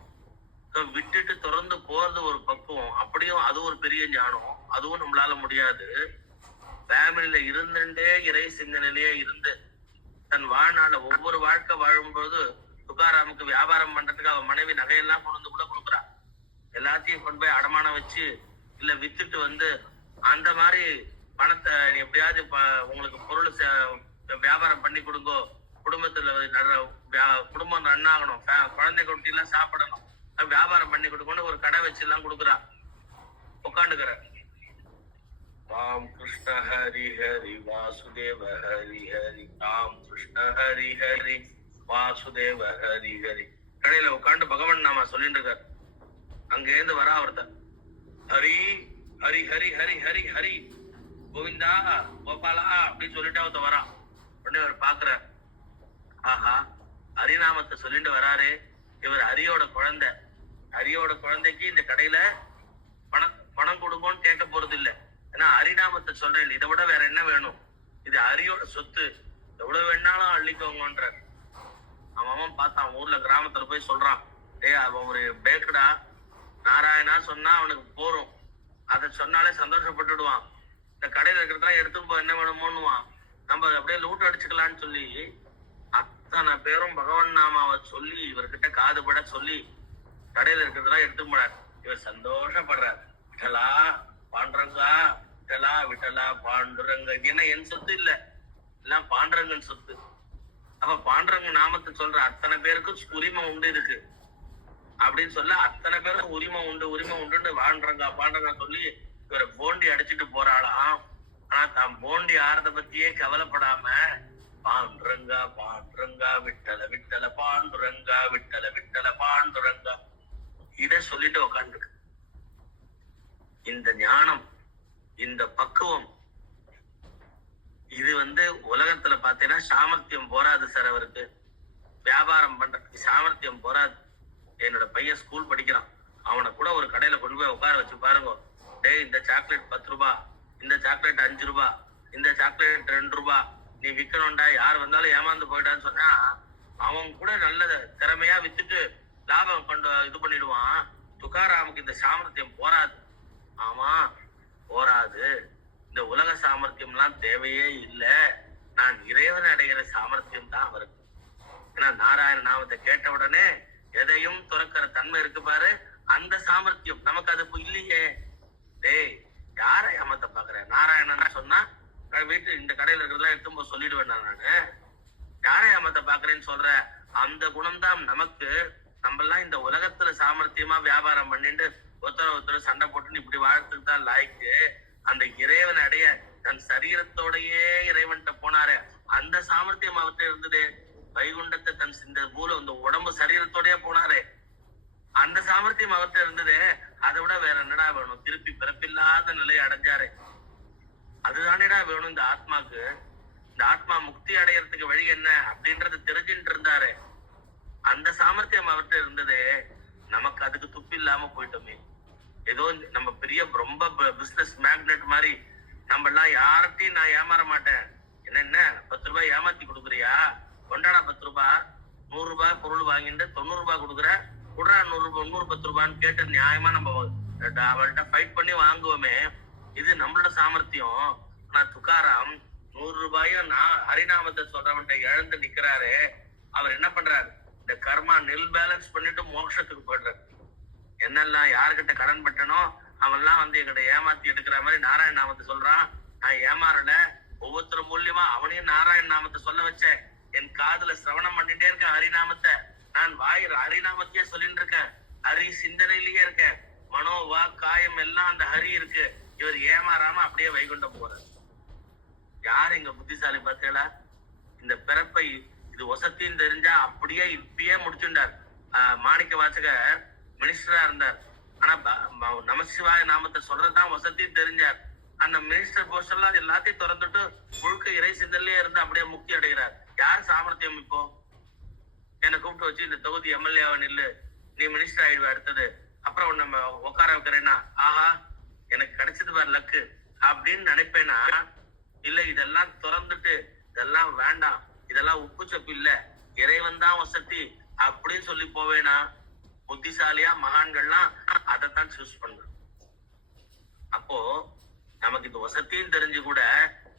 விட்டுட்டு திறந்து போறது ஒரு பக்குவம். அப்படியும் அது ஒரு பெரிய ஞானம். அதுவும் நம்மளால முடியாது. ஃபேமிலியில இருந்துட்டே இறை சிந்தனையிலேயே இருந்து தன் வாழ்நாள ஒவ்வொரு வாழ்க்கை வாழும்போது துக்காராமுக்கு வியாபாரம் பண்றதுக்கு அவன் மனைவி நகையெல்லாம் கொண்டு வந்து கூட கொடுக்குறா. எல்லாத்தையும் கொண்டு போய் அடமானம் வச்சு இல்ல வித்துட்டு வந்து அந்த மாதிரி பணத்தை எப்படியாவது உங்களுக்கு பொருள் வியாபாரம் பண்ணி கொடுங்கோ, குடும்பத்துல குடும்பம் ரன் ஆகணும், குழந்தை குட்டி எல்லாம் சாப்பிடணும், வியாபாரம் பண்ணி கொடுக்கணும், ஒரு கடை வச்சு எல்லாம் கொடுக்குறா. உட்காந்துக்கிற ராம் கிருஷ்ண ஹரி ஹரி வாசுதேவ ஹரி ஹரி, ராம் கிருஷ்ண ஹரி ஹரி வாசுதேவ ஹரி ஹரி. கடையில உட்காந்து பகவான் நாம சொல்லிட்டு இருக்காரு. அங்கேருந்து வரா ஒருத்தர், ஹரி ஹரி ஹரி ஹரி ஹரி ஹரி கோவிந்தா கோபாலா அப்படின்னு சொல்லிட்டு ஒருத்த வரான். உடனே அவர் பாக்குற, ஆஹா ஹரிநாமத்தை சொல்லிட்டு வராரு, இவர் ஹரியோட குழந்தை. ஹரியோட குழந்தைக்கு இந்த கடையில பணம் கொடுங்கன்னு கேட்க போறது இல்லை. ஏன்னா ஹரிநாமத்தை சொல்றேன், இதை விட வேற என்ன வேணும், இது ஹரியோட சொத்து, எவ்வளவு வேணாலும் அள்ளிக்கோங்கன்ற. அவன் பார்த்தான், ஊர்ல கிராமத்துல போய் சொல்றான், அவன் ஒரு பேக்கடா, நாராயணா சொன்னா அவனுக்கு போறோம், அதை சொன்னாலே சந்தோஷப்பட்டுடுவான். இந்த கடையில இருக்கிறதெல்லாம் எடுத்துன்னு போய் என்ன வேணுமோன்னுவான். நம்ம அப்படியே லூட் அடிச்சுக்கலான்னு சொல்லி அத்தனை பேரும் பகவான் நாமாவை சொல்லி இவர்கிட்ட காதுபட சொல்லி கடையில இருக்கிறதெல்லாம் எடுத்துக்க போறார். இவர் சந்தோஷப்படுறார். விட்டலா பாண்டுரங்கா, விட்டலா விட்டலா பாண்டுரங்க, ஏன்னா என் சொத்து இல்ல, எல்லாம் பாண்டுரங்கன் சொத்து. அப்ப பாண்டுரங்க நாமத்தை சொல்ற அத்தனை பேருக்கும் உரிமை உண்டு இருக்கு அப்படின்னு சொல்ல, அத்தனை பேருக்கும் உரிமை உண்டுன்னு பாண்டுரங்கா சொல்லி இவரை போண்டி அடிச்சுட்டு போறாளாம். ஆனா தான் போண்டி ஆறத பத்தியே கவலைப்படாம பாண்டுரங்கா பாண்டுரங்கா விட்டல விட்டல பாண்டுரங்கா விட்டல விட்டல பாண்டுரங்கா இத சொல்லிட்டு உக்காண்டு. இந்த ஞானம், இந்த பக்குவம், இது உலகத்துல பாத்தீங்கன்னா சாமர்த்தியம் போராது சார். அவருக்கு வியாபாரம் பண்றதுக்கு சாமர்த்தியம் போராது. என்னோட பையன் ஸ்கூல் படிக்கிறான், அவனை கூட ஒரு கடையில கொண்டு போய் உட்கார வச்சு பாருங்க, டேய் இந்த சாக்லேட் 10 ரூபாய், இந்த சாக்லேட் 5 ரூபாய், இந்த சாக்லேட் 2 ரூபாய், நீ விற்கணும்டா, யார் வந்தாலும் ஏமாந்து போயிட்டான்னு சொன்னா அவன் கூட நல்ல திறமையா வித்துட்டு லாபம் கொண்டு இது பண்ணிடுவான். துக்காராமுக்கு இந்த சாமர்த்தியம் போராது. ஆமா போராது, இந்த உலக சாமர்த்தியம் எல்லாம் தேவையே இல்லை, நான் இறைவன் அடைகிற சாமர்த்தியம் தான் அவருக்கு. ஏன்னா நாராயண நாமத்தை கேட்ட உடனே எதையும் துறக்கிற தன்மை இருக்கு பாரு, அந்த சாமர்த்தியம் நமக்கு அது இல்லையே. டேய் யார ஏமாத்த பாக்குற, நாராயணன் சொன்னா வீட்டு இந்த கடையில இருக்கிறதெல்லாம் எடுத்தும் சொல்லிடுவேன் நானு. யாரை ஏமாத்த பாக்குறேன்னு சொல்ற அந்த குணம் தான் நமக்கு. நம்ம எல்லாம் இந்த உலகத்துல சாமர்த்தியமா வியாபாரம் பண்ணிட்டு ஒருத்தர் சண்டை போட்டு இப்படி வாழ்த்துக்கு தான் லாய்க்கு. அந்த இறைவன் அடைய தன் சரீரத்தோடையே இறைவன்கிட்ட போனாரு, அந்த சாமர்த்தியம் அவர்கிட்ட இருந்தது. வைகுண்டத்தை தன் இந்த பூல இந்த உடம்பு சரீரத்தோடய போனாரு, அந்த சாமர்த்தியம் அவர்கிட்ட இருந்தது. அதை விட வேற என்னடா வேணும்? திருப்பி பிறப்பில்லாத நிலையை அடைஞ்சாரு, அதுதானேடா வேணும் இந்த ஆத்மாக்கு. இந்த ஆத்மா முக்தி அடையறதுக்கு வழி என்ன அப்படின்றது தெரிஞ்சுட்டு இருந்தாரு, அந்த சாமர்த்தியம் அவர்கிட்ட இருந்தது. நமக்கு அதுக்கு துப்பு இல்லாம போயிட்டோமே. ஏதோ நம்ம பெரிய ரொம்ப பிசினஸ் மேக்னெட் மாதிரி நம்ம எல்லாம் யார்கிட்டையும் நான் ஏமாற மாட்டேன். என்ன 10 ரூபாய் ஏமாத்தி கொடுக்குறியா, கொண்டாடா 10 ரூபாய், 100 ரூபாய் பொருள் வாங்கிட்டு 90 ரூபாய் கொடுக்குற, குடுறா 100 ரூபாய் 10 ரூபான்னு கேட்டு நியாயமா நம்ம அவள்கிட்ட ஃபைட் பண்ணி வாங்குவோமே, இது நம்மளோட சாமர்த்தியம். ஆனா துக்காராம் 100 ரூபாயும் ஹரிநாமத்தை சொல்றவன்ட்ட இழந்து நிக்கிறாரு. அவர் என்ன பண்றாரு, இந்த கர்மா நெல் பேலன்ஸ் பண்ணிட்டு மோட்சத்துக்கு போயிடுறாரு. என்னெல்லாம் யாருக்கிட்ட கடன் பட்டனோ அவன்லாம் எங்கிட்ட ஏமாத்தி எடுக்கிற மாதிரி நாராயண நாமத்தை சொல்றான். நான் ஏமாறல, ஒவ்வொருத்தர் மூலியமா அவனையும் நாராயண நாமத்தை சொல்ல வச்சேன். என் காதுல சிரவணம் பண்ணிட்டே இருக்கேன் ஹரிநாமத்தை, நான் வாயிற ஹரிநாமத்தையே சொல்லிட்டு இருக்கேன், ஹரி சிந்தனையிலேயே இருக்கேன், மனோ வா காயம் எல்லாம் அந்த ஹரி இருக்கு. இவர் ஏமாறாம அப்படியே வைகுண்டம் போறார். யார் இங்க புத்திசாலி பார்த்தீங்களா? இந்த பிறப்பை இது வசத்தின்னு தெரிஞ்சா அப்படியே இப்பயே முடிச்சுட்டார். மாணிக்க வாசகர் மினிஸ்டரா இருந்தார், ஆனா நமசிவாய நாமத்தை சொல்றதுதான் வசத்தின்னு தெரிஞ்சார். அந்த மினிஸ்டர் போஸ்ட் எல்லாம் எல்லாத்தையும் திறந்துட்டு முழுக்க இறை சிந்தனையிலே இருந்து அப்படியே முக்தி அடைகிறார். யார் சாமர்த்தியம்? இப்போ என்னை கூப்பிட்டு வச்சு இந்த தொகுதி எம்எல்ஏவா நில்லு, நீ மினிஸ்டர் ஆயிடுவ அடுத்தது, அப்புறம் நம்ம உட்கார வைக்கிறேன்னா ஆஹா எனக்கு கிடைச்சது வேற லக்கு அப்படின்னு நினைப்பேனா? இல்ல இதெல்லாம் திறந்துட்டு இதெல்லாம் வேண்டாம், இதெல்லாம் உப்பு சப்பு இல்ல, இறைவன் தான் வசதி அப்படின்னு சொல்லி போவேனா? புத்திசாலியா மகான்கள்லாம் அதைத்தான் சூஸ் பண்ற. அப்போ நமக்கு இது வசதியும் தெரிஞ்சு கூட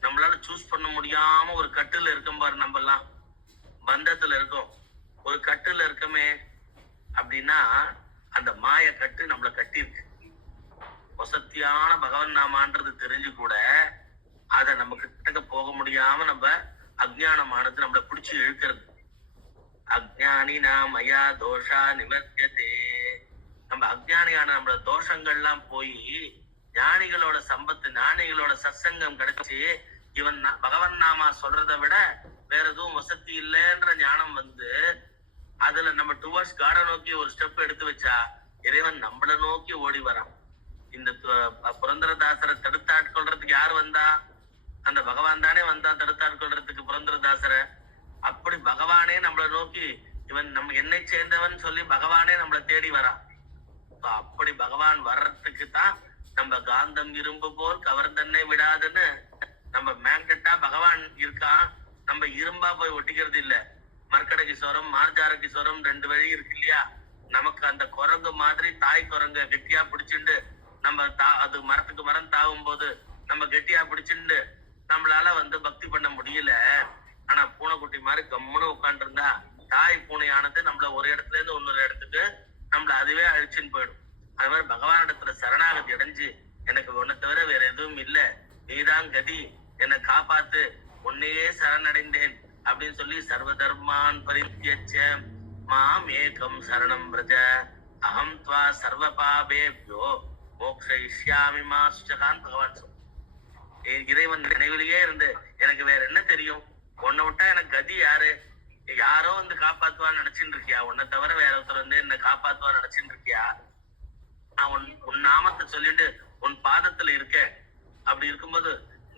நம்மளால சூஸ் பண்ண முடியாம ஒரு கட்டுல இருக்கும் பாரு. நம்ம எல்லாம் பந்தத்துல இருக்கோம், ஒரு கட்டுல இருக்கமே அப்படின்னா அந்த மாய கட்டு நம்மள கட்டி இருக்கு. வசத்தியான பகவன் நாமான்றது தெரிஞ்சு கூட அத நம்ம கிட்ட போக முடியாம நம்ம அஜ்ஞானமானது நம்மள பிடிச்சு இழுக்கிறது. அஜ்ஞானி நாம் ஐயா தோஷா நிவர்த்தியதே. நம்ம அஜ்ஞானியான நம்மளோட தோஷங்கள்லாம் போய் ஞானிகளோட சம்பத்து, ஞானிகளோட சத்சங்கம் கிடைச்சி இவன் பகவன் நாமா சொல்றதை விட வேற எதுவும் வசதி இல்லைன்ற ஞானம் அதுல நம்ம டுவர்ட்ஸ் காட நோக்கி ஒரு ஸ்டெப் எடுத்து வச்சா இறைவன் நம்மள நோக்கி ஓடி வரான். இந்த புரந்தரதாசரை தடுத்தாட்கொள்றதுக்கு யார் வந்தா? அந்த பகவான் தானே வந்தா தடுத்தாட்கொள்றதுக்கு புரந்தரதாசரை. அப்படி பகவானே நம்மளை நோக்கி இவன் நம்ம என்னை சேர்ந்தவன் சொல்லி பகவானே நம்மளை தேடி வரான். அப்படி பகவான் வர்றதுக்கு தான் நம்ம காந்தம் இரும்பு போல் கவர்ந்தன்னை விடாதுன்னு நம்ம மேக்னெட்டா பகவான் இருக்கான். நம்ம இரும்பா போய் ஒட்டிக்கிறது இல்ல. மர்க்கட கிசோரம் மார்ஜார கிசோரம் 2 வழி இருக்கு இல்லையா? நமக்கு அந்த குரங்கு மாதிரி தாய் குரங்க கெட்டியா பிடிச்சுண்டு நம்ம அது மரத்துக்கு மரம் தாவும் போது நம்ம கெட்டியா பிடிச்சுண்டு நம்மளால பக்தி பண்ண முடியல. ஆனா பூனைக்குட்டி மாதிரி கம்முன்னு உட்காந்து இருந்தா தாய் பூனையானது நம்மள ஒரு இடத்துல இருந்து இன்னொரு இடத்துக்கு நம்மள அதுவே அழிச்சுன்னு போயிடும். அது மாதிரி பகவானிடத்துல சரணாகதி அடைஞ்சு எனக்கு உன்னை தவிர வேற எதுவும் இல்ல, நீதான் கதி, என்னை காப்பாத்து, உன்னையே சரணடைந்தேன் அப்படின்னு சொல்லி சர்வ தர்மான் பரித்யஜ்ய மாம் ஏகம் சரணம் பிரஜ அகம் த்வா சர்வ பாபேப்யோ மோக்ஷயிஷ்யாமி மா சுஜகான் பகவான் சொல். இறைவன் நினைவிலேயே இருந்து எனக்கு வேற என்ன தெரியும், உன்னை விட்டா எனக்கு கதி யாரு? யாரோ காப்பாத்துவான்னு நினைச்சுட்டு இருக்கியா? உன்னை தவிர வேற ஒருத்தர் என்ன காப்பாத்துவான்னு நினைச்சுட்டு இருக்கியா? நான் உன் நாமத்தை சொல்லிட்டு உன் பாதத்துல இருக்க. அப்படி இருக்கும்போது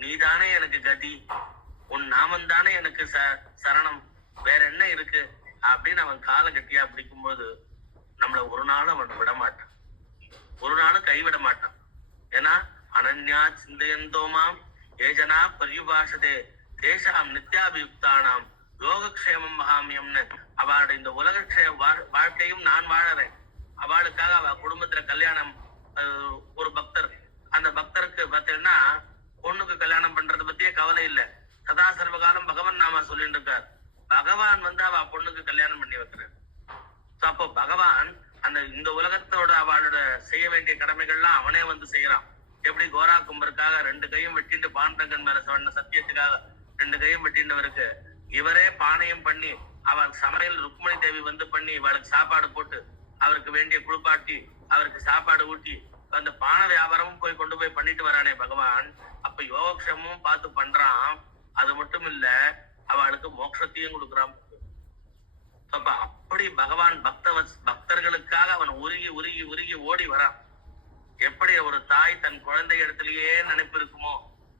நீதானே எனக்கு கதி, உன் நாமம் தானே எனக்கு சரணம், வேற என்ன இருக்கு அப்படின்னு அவன் காலை கட்டியா பிடிக்கும்போது நம்மள ஒரு நாளும் அவன் விட மாட்டான், ஒரு நாளும் கைவிட மாட்டான். ஏன்னா அனன்யா சிந்தையந்தோமாம் ஏஜனா பரியுபாஷதே தேசாம் நித்யாபியுக்தானாம் யோகக்ஷேமம் மகாமியம்னு அவளுடைய இந்த உலக வாழ்க்கையும் நான் வாழறேன். அவளுக்காக அவ குடும்பத்துல கல்யாணம், ஒரு பக்தர், அந்த பக்தருக்கு பார்த்தீங்கன்னா பொண்ணுக்கு கல்யாணம் பண்றதை பத்தியே கவலை இல்லை. சதா சர்வகாலம் பகவான் நாம சொல்லிட்டு இருக்கார். பகவான் அவ பொண்ணுக்கு கல்யாணம் பண்ணி வைக்கிறார். அப்போ பகவான் இந்த உலகத்தோட அவளோட செய்ய வேண்டிய கடமைகள்லாம் அவனே செய்யறான். எப்படி கோரா கும்பருக்காக 2 கையும் வெட்டிட்டு பாண்டகன் மேல சொன்ன சத்தியத்துக்காக 2 கையும் வெட்டின்றவருக்கு இவரே பானையும் பண்ணி அவள் சமையல் ருக்மணி தேவி பண்ணி இவளுக்கு சாப்பாடு போட்டு அவருக்கு வேண்டிய குளிப்பாட்டி அவருக்கு சாப்பாடு ஊட்டி அந்த பானை வியாபாரமும் கொண்டு போய் பண்ணிட்டு வரானே பகவான். அப்ப யோகக்ஷமும் பார்த்து பண்றான். அது மட்டும் இல்ல, அவளுக்கு மோட்சத்தையும் கொடுக்குறான். அப்ப அப்படி பகவான் பக்தர்களுக்காக அவன் உருகி உருகி உருகி ஓடி வரான். எப்படி ஒரு தாய் தன் குழந்தை இடத்துலயே நினைப்பு இருக்குமோ,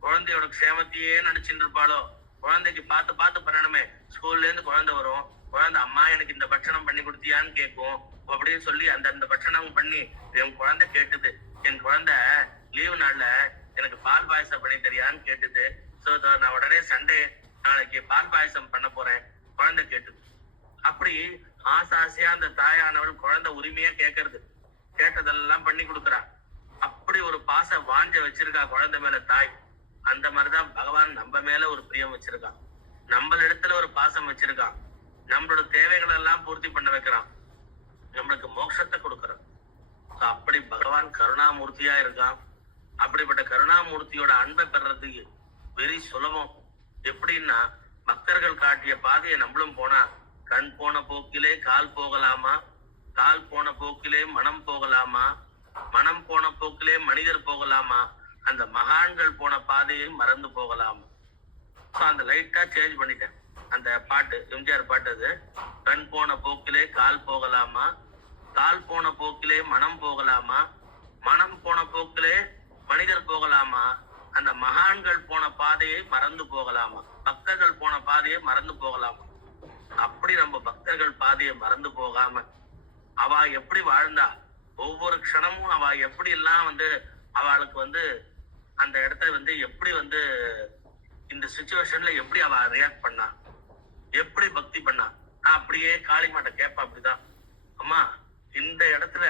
குழந்தையோட க்ஷேமத்தையே நினைச்சுட்டு இருப்பாளோ, குழந்தைக்கு பார்த்து பார்த்து பண்ணணுமே. ஸ்கூல்ல இருந்து குழந்தை வரும், குழந்தை அம்மா எனக்கு இந்த பட்சணம் பண்ணி கொடுத்தியான்னு கேட்கும். அப்படின்னு சொல்லி அந்த பட்சணம் பண்ணி என் குழந்தை கேட்டுது, என் குழந்தை லீவு நாள்ல எனக்கு பால் பாயசம் பண்ணி தெரியான்னு கேட்டுது. சோ நான் உடனே சண்டே நாளைக்கு பால் பாயசம் பண்ண போறேன், குழந்தை கேட்டுது. அப்படி ஆசாசியா அந்த தாயானவள் குழந்தை உரிமையா கேட்கறது, கேட்டதெல்லாம் பண்ணி கொடுக்குறா. அப்படி ஒரு பாச வாஞ்ச வச்சிருக்கா குழந்தை மேல தாய். அந்த மாதிரிதான் பகவான் நம்ம மேல ஒரு பிரியம் வச்சிருக்கான், நம்ம இடத்துல ஒரு பாசம் வச்சிருக்கான், நம்மளோட தேவைகள் எல்லாம் பூர்த்தி பண்ண வைக்கிறான், நம்மளுக்கு மோட்சத்தை கொடுக்கறான். அப்படி பகவான் கருணாமூர்த்தியா இருக்கான். அப்படிப்பட்ட கருணாமூர்த்தியோட அன்பை பெறறதுக்கு வெரி சுலபம். எப்படின்னா, பக்தர்கள் காட்டிய பாதையை நம்மளும் போனா, கண் போன போக்கிலே கால் போகலாமா, கால் போன போக்கிலே மனம் போகலாமா, மனம் போன போக்கிலே மனிதர் போகலாமா, அந்த மகான்கள் போன பாதையை மறந்து போகலாமா. அந்த லைட்டா சேஞ்ச் பண்ணிட்டேன் அந்த பாட்டு, எம்ஜிஆர் பாட்டு அது. கண் போன போக்கிலே கால் போகலாமா, கால் போன போக்கிலே மனம் போகலாமா, மனம் போன போக்கிலே மனிதர் போகலாமா, அந்த மகான்கள் போன பாதையை மறந்து போகலாமா, பக்தர்கள் போன பாதையை மறந்து போகலாமா. அப்படி நம்ம பக்தர்கள் பாதையை மறந்து போகாம அவ எப்படி வாழ்ந்தா, ஒவ்வொரு க்ஷணமும் அவ எப்படி எல்லாம் அவளுக்கு அந்த இடத்த எப்படி இந்த சிச்சுவேஷன்ல எப்படி அவ ரியாக்ட் பண்ணா, எப்படி பக்தி பண்ணா. நான் அப்படியே காளிமாட்ட கேட்பேன், அப்படிதான், அம்மா இந்த இடத்துல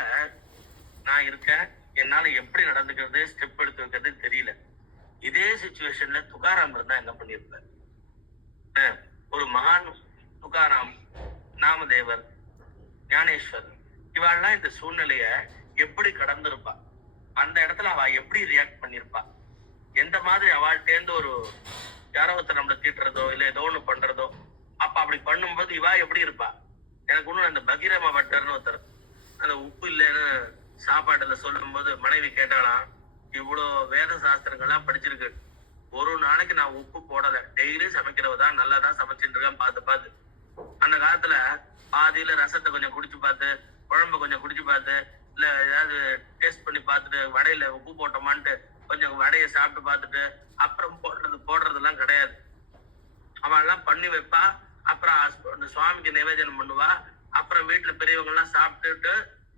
நான் இருக்கேன், என்னால எப்படி நடந்துக்கிறது, ஸ்டெப் எடுத்து வைக்கிறது தெரியல. இதே சிச்சுவேஷன்ல துகாராம் இருந்தா என்ன பண்ணிருப்பார்? ஒரு மகான் துகாராம், நாமதேவர், ஞானேஸ்வர், இவாள்லாம் இந்த சூழ்நிலைய எப்படி கடந்திருப்பா, அந்த இடத்துல அவ எப்படி ரியாக்ட் பண்ணிருப்பா, எந்த மாதிரி அவள்கிட்டேருந்து ஒரு யாரோ ஒருத்தர் நம்மளை தீட்டுறதோ இல்ல ஏதோ ஒண்ணு பண்றதோ, அப்ப அப்படி பண்ணும்போது இவா எப்படி இருப்பா. எனக்கு ஒண்ணு அந்த பகீரமா பட்டர்னு ஒருத்தர் அந்த உப்பு இல்லைன்னு சாப்பாட்டுல சொல்லும் போது மனைவி கேட்டாலாம், இவ்வளவு வேத சாஸ்திரங்கள்லாம் படிச்சிருக்கு, ஒரு நாளைக்கு நான் உப்பு போடல, டெய்லி சமைக்கிறவதான் நல்லாதான் சமைச்சுட்டு இருக்கேன் பார்த்து பார்த்து. அந்த காலத்துல பாதியில ரசத்தை கொஞ்சம் குடிச்சு பார்த்து, குழம்பு கொஞ்சம் குடிச்சு பார்த்து, இல்ல ஏதாவது டேஸ்ட் பண்ணி பார்த்துட்டு வடையில உப்பு போட்டோமான்ட்டு கொஞ்சம் வடையை சாப்பிட்டு பார்த்துட்டு அப்புறம் போடுறதெல்லாம் கிடையாது. அவள் எல்லாம் பண்ணி வைப்பா, அப்புறம் சுவாமிக்கு நிவேதனம் பண்ணுவா, அப்புறம் வீட்டுல பெரியவங்க எல்லாம் சாப்பிட்டுட்டு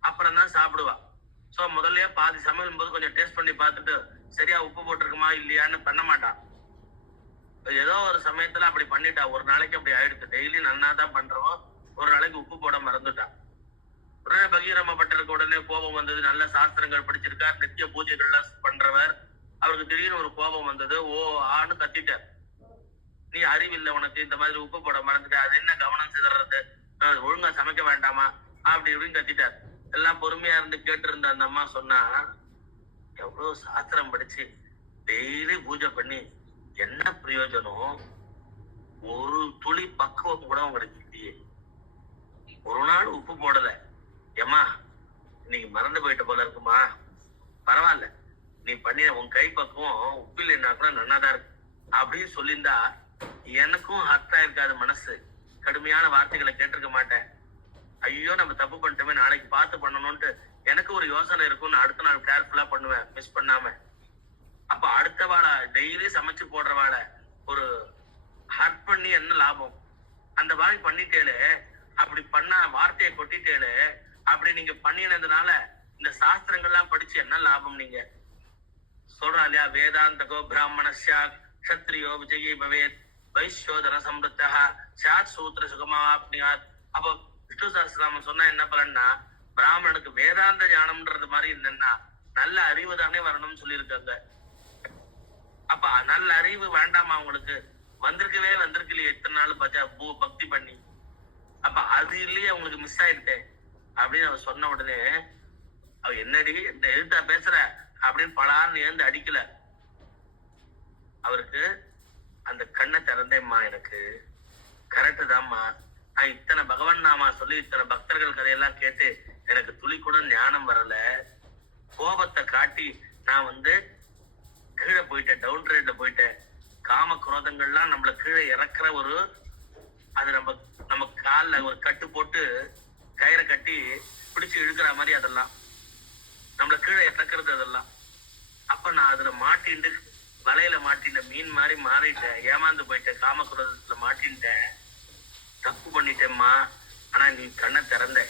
அப்புறம் தான் சாப்பிடுவா. சோ முதல்லயே பாதி சமையல் போது கொஞ்சம் டேஸ்ட் பண்ணி பார்த்துட்டு சரியா உப்பு போட்டிருக்குமா இல்லையான்னு பண்ண மாட்டான். ஏதோ ஒரு சமயத்துல அப்படி பண்ணிட்டா, ஒரு நாளைக்கு அப்படி ஆயிடுச்சு. டெய்லி நன்னாதான் பண்றோம், ஒரு நாளைக்கு உப்பு போட மறந்துட்டான். உடனே பகீரம பட்டருக்கு உடனே கோபம் வந்தது. நல்ல சாஸ்திரங்கள் படிச்சிருக்கார், நித்திய பூஜைகள்லாம் பண்றவர், அவருக்கு திடீர்னு ஒரு கோபம் வந்தது. ஓ ஆன்னு கத்திட்டார், நீ அறிவில்லை உனக்கு, இந்த மாதிரி உப்பு போட மறந்துட்ட, அது என்ன கவனம் சிதறது, ஒழுங்கா சமைக்க வேண்டாமா அப்படி இப்படின்னு கத்திட்டார். எல்லாம் பொறுமையா இருந்து கேட்டு இருந்த அந்த அம்மா சொன்னா, எவ்வளவு சாஸ்திரம் படிச்சு டெய்லி பூஜை பண்ணி என்ன பிரயோஜனம், ஒரு துளி பக்குவம் கூட உங்களுக்கு இல்லையே, ஒரு நாள் உப்பு போடல, ஏமா இன்னைக்கு மறந்து போயிட்ட போல இருக்குமா, பரவாயில்ல நீ பண்ணி உன் கை பக்குவம் உப்பு இல்லைன்னா கூட நன்னாதான் இருக்கு அப்படின்னு சொல்லியிருந்தா எனக்கும் ஹர்ட் ஆயிருக்காது, மனசு கடுமையான வார்த்தைகளை கேட்டிருக்க மாட்டேன். ஐயோ நம்ம தப்பு பண்ணிட்டோமே, நாளைக்கு பார்த்து பண்ணணும்ட்டு எனக்கு ஒரு யோசனை இருக்கும், நான் அடுத்த நாள் கேர்ஃபுல்லா பண்ணுவேன் மிஸ் பண்ணாம. அப்ப அடுத்த வாழை டெய்லி சமைச்சு போடுற வாழை ஒரு ஹர்ட் பண்ணி என்ன லாபம், அந்த வாழை பண்ணிட்டேலே, அப்படி பண்ண வார்த்தையை கொட்டிட்டேலே, அப்படி நீங்க பண்ணினதுனால இந்த சாஸ்திரங்கள்லாம் படிச்சு என்ன லாபம்? நீங்க சொல்றா இல்லையா, வேதாந்தகோ பிராமணஸ்யா க்ஷத்ரியோ விஜயி பவேத் வைஸ்யோதர சம்ருத்தா சாத் சூத்திர சுகமாப்னியாத். அப்போ விஷ்ணு சஹஸ்ரநாமம் சொன்னா என்ன பலன்னா, பிராமணனுக்கு வேதாந்த ஞானம்ன்றது மாதிரி என்னன்னா நல்ல அறிவு தானே வரணும்னு சொல்லியிருக்காங்க. அப்ப நல்ல அறிவு வேண்டாமா அவங்களுக்கு? வந்திருக்கலையே இத்தனை நாள் பக்தி பண்ணி. அப்ப அது இல்லையே அவங்களுக்கு மிஸ் ஆயிடுதே அப்படின்னு அவர் சொன்ன உடனே, அவ என்னடி இந்த எழுத்தா பேசுற அப்படின்னு பலான்னு ஏந்து அடிக்கல. அவருக்கு அந்த கண்ணை திறந்தேம்மா, எனக்கு கரெக்டு தான்மா, நான் இத்தனை பகவான் நாமா சொல்லி இத்தனை பக்தர்கள் கதையெல்லாம் கேட்டு எனக்கு துளி கூட ஞானம் வரல. கோபத்தை காட்டி நான் கீழே போயிட்டேன், டவுன் ட்ரேட்ல போயிட்டேன். காம குரோதங்கள்லாம் நம்மள கீழே இறக்குற ஒரு, அது நம்ம காலில் ஒரு கட்டு போட்டு கயிறை கட்டி பிடிச்சு இழுக்கிற மாதிரி அதெல்லாம் நம்மள கீழே இறக்குறது அதெல்லாம். அப்ப நான் அதுல மாட்டின்ட்டு வலையில மாட்டின மீன் மாதிரி மாறிட்டேன், ஏமாந்து போயிட்டேன், காம குரோதத்துல மாட்டின்ட்டேன், தப்பு பண்ணிட்டேம்மா. ஆனா நீ கண்ணை திறந்த,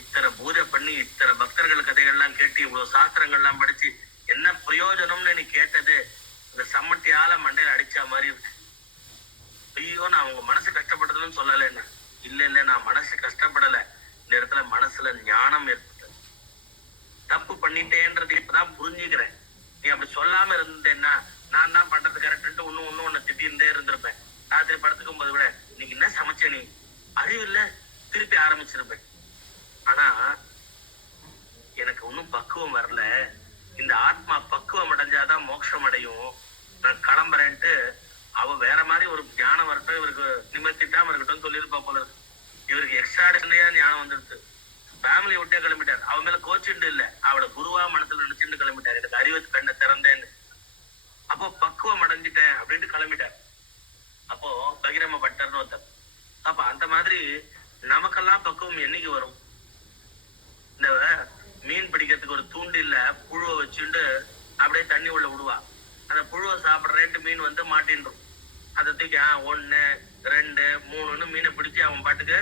இத்தனை பூஜை பண்ணி இத்தனை பக்தர்கள் கதைகள்லாம் கேட்டு இவ்வளவு சாஸ்திரங்கள்லாம் படிச்சு என்ன பிரயோஜனம்னு நீ கேட்டது இந்த சம்மட்டியால மண்டையில அடிச்சா மாதிரி இருக்கு. ஐயோ நான் உங்க மனசு கஷ்டப்படுறதுன்னு சொல்லல. என்ன இல்ல நான் மனசு கஷ்டப்படல, இந்த இடத்துல மனசுல ஞானம் ஏற்பட்டது. தப்பு பண்ணிட்டேன்றது இப்பதான் புரிஞ்சுக்கிறேன். நீ அப்படி சொல்லாம இருந்தேன்னா நான் தான் பண்றது கரெக்ட் ஒண்ணு திட்டிருந்தே இருந்திருப்பேன். ராத்திரி படத்துக்கும் போது கூட இன்னைக்கு என்ன சமைச்ச நீ அறிவு இல்ல திருப்பி ஆரம்பிச்சிருப்பேன். ஆனா எனக்கு ஒன்னும் பக்குவம் வரல. இந்த ஆத்மா பக்குவம் அடைஞ்சாதான் மோட்சம் அடையும். நான் கிளம்புறேன்ட்டு அவ வேற மாதிரி ஒரு ஞானம் வரட்டும், இவருக்கு நிமித்திட்டாம இருக்கட்டும் சொல்லியிருப்பா போல இருக்கு. இவருக்கு எக்ஸ்ட்ராடினரியா ஞானம் வந்துருக்கு. ஃபேமிலியை விட்டே கிளம்பிட்டார். அவன் மேல கோச்சுண்டு இல்ல, அவளை குருவா மனசுல நினைச்சுட்டு கிளம்பிட்டார். எனக்கு அறிவு கண்ணை திறந்தேன்னு. அப்போ பக்குவம் அடைஞ்சிட்டேன் அப்படின்ட்டு கிளம்பிட்டார். அப்போ பகிரம பட்டர்னு ஒருத்தர். அப்ப அந்த மாதிரி நமக்கெல்லாம் பக்குவம் என்னைக்கு வரும்? இந்த மீன் பிடிக்கிறதுக்கு ஒரு தூண்டில்ல புழுவை வச்சுட்டு அப்படியே தண்ணி உள்ள விடுவா. அந்த புழுவை சாப்பிட்றேன்ட்டு மீன் மாட்டின்றும். அதை தூக்கி 1 2 3ன்னு மீனை பிடிச்சி அவன் பாட்டுக்கு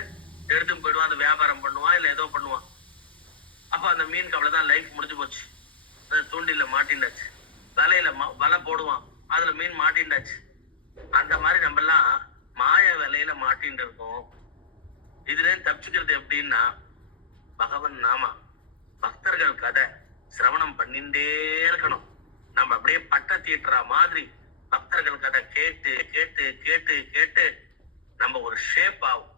எடுத்துன்னு போயிடுவான். அந்த வியாபாரம் பண்ணுவான், இல்ல ஏதோ பண்ணுவான். அப்ப அந்த மீனுக்கு அவ்வளவுதான், லைஃப் முடிஞ்சு போச்சு. அந்த தூண்டில்ல மாட்டின்டாச்சு. வலை போடுவான், அதுல மீன் மாட்டின்டாச்சு. அந்த மாதிரி நம்ம எல்லாம் மாய விலையில மாட்டின்னு இருக்கோம். இதுல தப்பிச்சுக்கிறது எப்படின்னா, பகவன் நாமா பக்தர்கள் கதை சிரவணம் பண்ணிட்டே இருக்கணும். நம்ம அப்படியே பட்ட தீட்டுற மாதிரி பக்தர்கள் கதை கேட்டு கேட்டு கேட்டு கேட்டு நம்ம ஒரு ஷேப் ஆகும்.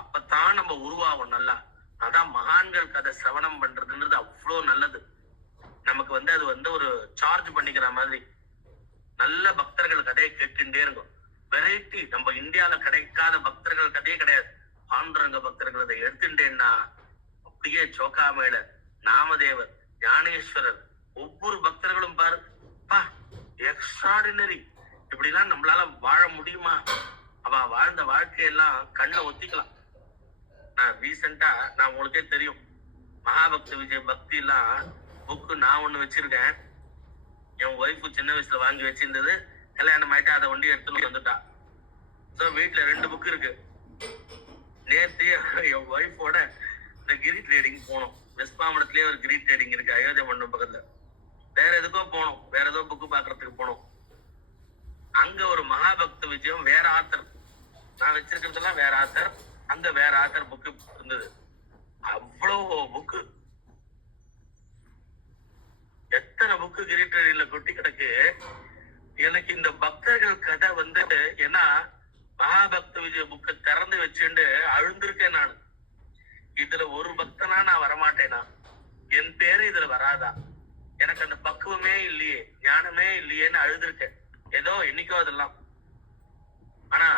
அப்பதான் நம்ம உருவாகும் நல்லா. அதான் மகான்கள் கதை சிரவணம் பண்றதுன்றது அவ்வளோ நல்லது. நமக்கு அது ஒரு சார்ஜ் பண்ணிக்கிற மாதிரி. நல்ல பக்தர்கள் கதையை கேட்டுட்டே இருக்கும். வெரைட்டி நம்ம இந்தியால கிடைக்காத பக்தர்கள் கதையே கிடையாது. பாண்டுரங்க பக்தர்கள் அதை எடுத்துட்டேன்னா அப்படியே சோகாமேல, நாமதேவர், ஞானேஸ்வரர், ஒவ்வொரு பக்தர்களும் பாரு பா எக்ஸ்ட்ராடினரி. இப்படி எல்லாம் நம்மளால வாழ முடியுமா? அவ வாழ்ந்த வாழ்க்கையெல்லாம் கண்ணை ஒத்திக்கலாம். நான் ரீசெண்டா நான் உங்களுக்கே தெரியும், மகாபக்த விஜய பக்தி எல்லாம் புக்கு நான் ஒண்ணு வச்சிருக்கேன். என் ஒய்ஃபு சின்ன வயசுல வாங்கி வச்சிருந்தது, கல்யாணம் ஆயிட்டு அதை ஒண்டி எடுத்துன்னு வந்துட்டா. ஸோ வீட்டுல 2 புக்கு இருக்கு. நேற்று என் ஒய்ஃபோட இந்த கிரி ட்ரேடிங் போனோம். வெஸ்பாமடத்துலயே ஒரு கிரி ட்ரேடிங் இருக்கு, அயோத்தியா மண்டபம் பக்கத்துல. வேற எதுக்கோ போனோம், வேற ஏதோ புக்கு பாக்குறதுக்கு போனோம். அங்க ஒரு மகாபக்த விஜயம் வேற ஆத்தர், நான் வச்சிருக்கிறதுலாம் வேற ஆத்தர், அங்க வேற ஆத்தர் புக்கு இருந்தது. அவ்வளவு புக்கு, எத்தனை புக்கு கிரி ட்ரேடிங்ல கொட்டி கிடக்கு. எனக்கு இந்த பக்தர்கள் கதை ஏன்னா மகாபக்த விஜய புக்கை திறந்து வச்சுட்டு அழுந்திருக்கேன் நான். இதுல ஒரு பக்தனா நான் வரமாட்டேனா? என் பேரு இதுல வராதா? எனக்கு அந்த பக்குவமே இல்லையே, ஞானமே இல்லையேன்னு அழுதுருக்கேன். ஏதோ என்னைக்கோ அதெல்லாம். ஆனா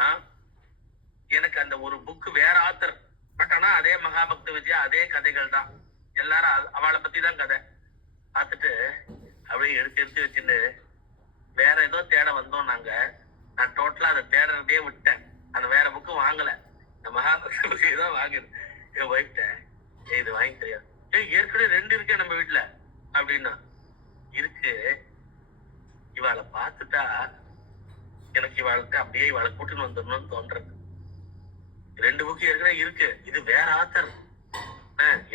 எனக்கு அந்த ஒரு புக்கு வேற ஆத்தர், பட் ஆனா அதே மகாபக்த விஜயா, அதே கதைகள் தான். எல்லாரும் அவளை பத்தி தான் கதை. பார்த்துட்டு அப்படியே எடுத்து வச்சுட்டு வேற ஏதோ தேட வந்தோம் நாங்க. நான் டோட்டலா அதை தேடுறதே விட்டேன். அந்த வேற புக்கு வாங்கல, இந்த மகாபக்த விஜய் தான் வாங்குது. என் ஒய்ஃப்ட இது வாங்கி தெரியாது. ஏற்கனவே 2 இருக்கே நம்ம வீட்டுல அப்படின்னா. இருக்கு, இவாளை பார்த்துட்டா எனக்கு இவாளுக்கு அப்படியே இவாளை கூட்டுன்னு வந்துடணும்னு தோன்றது. 2 புக்கு ஏற்கனவே இருக்கு, இது வேற ஆத்தர்.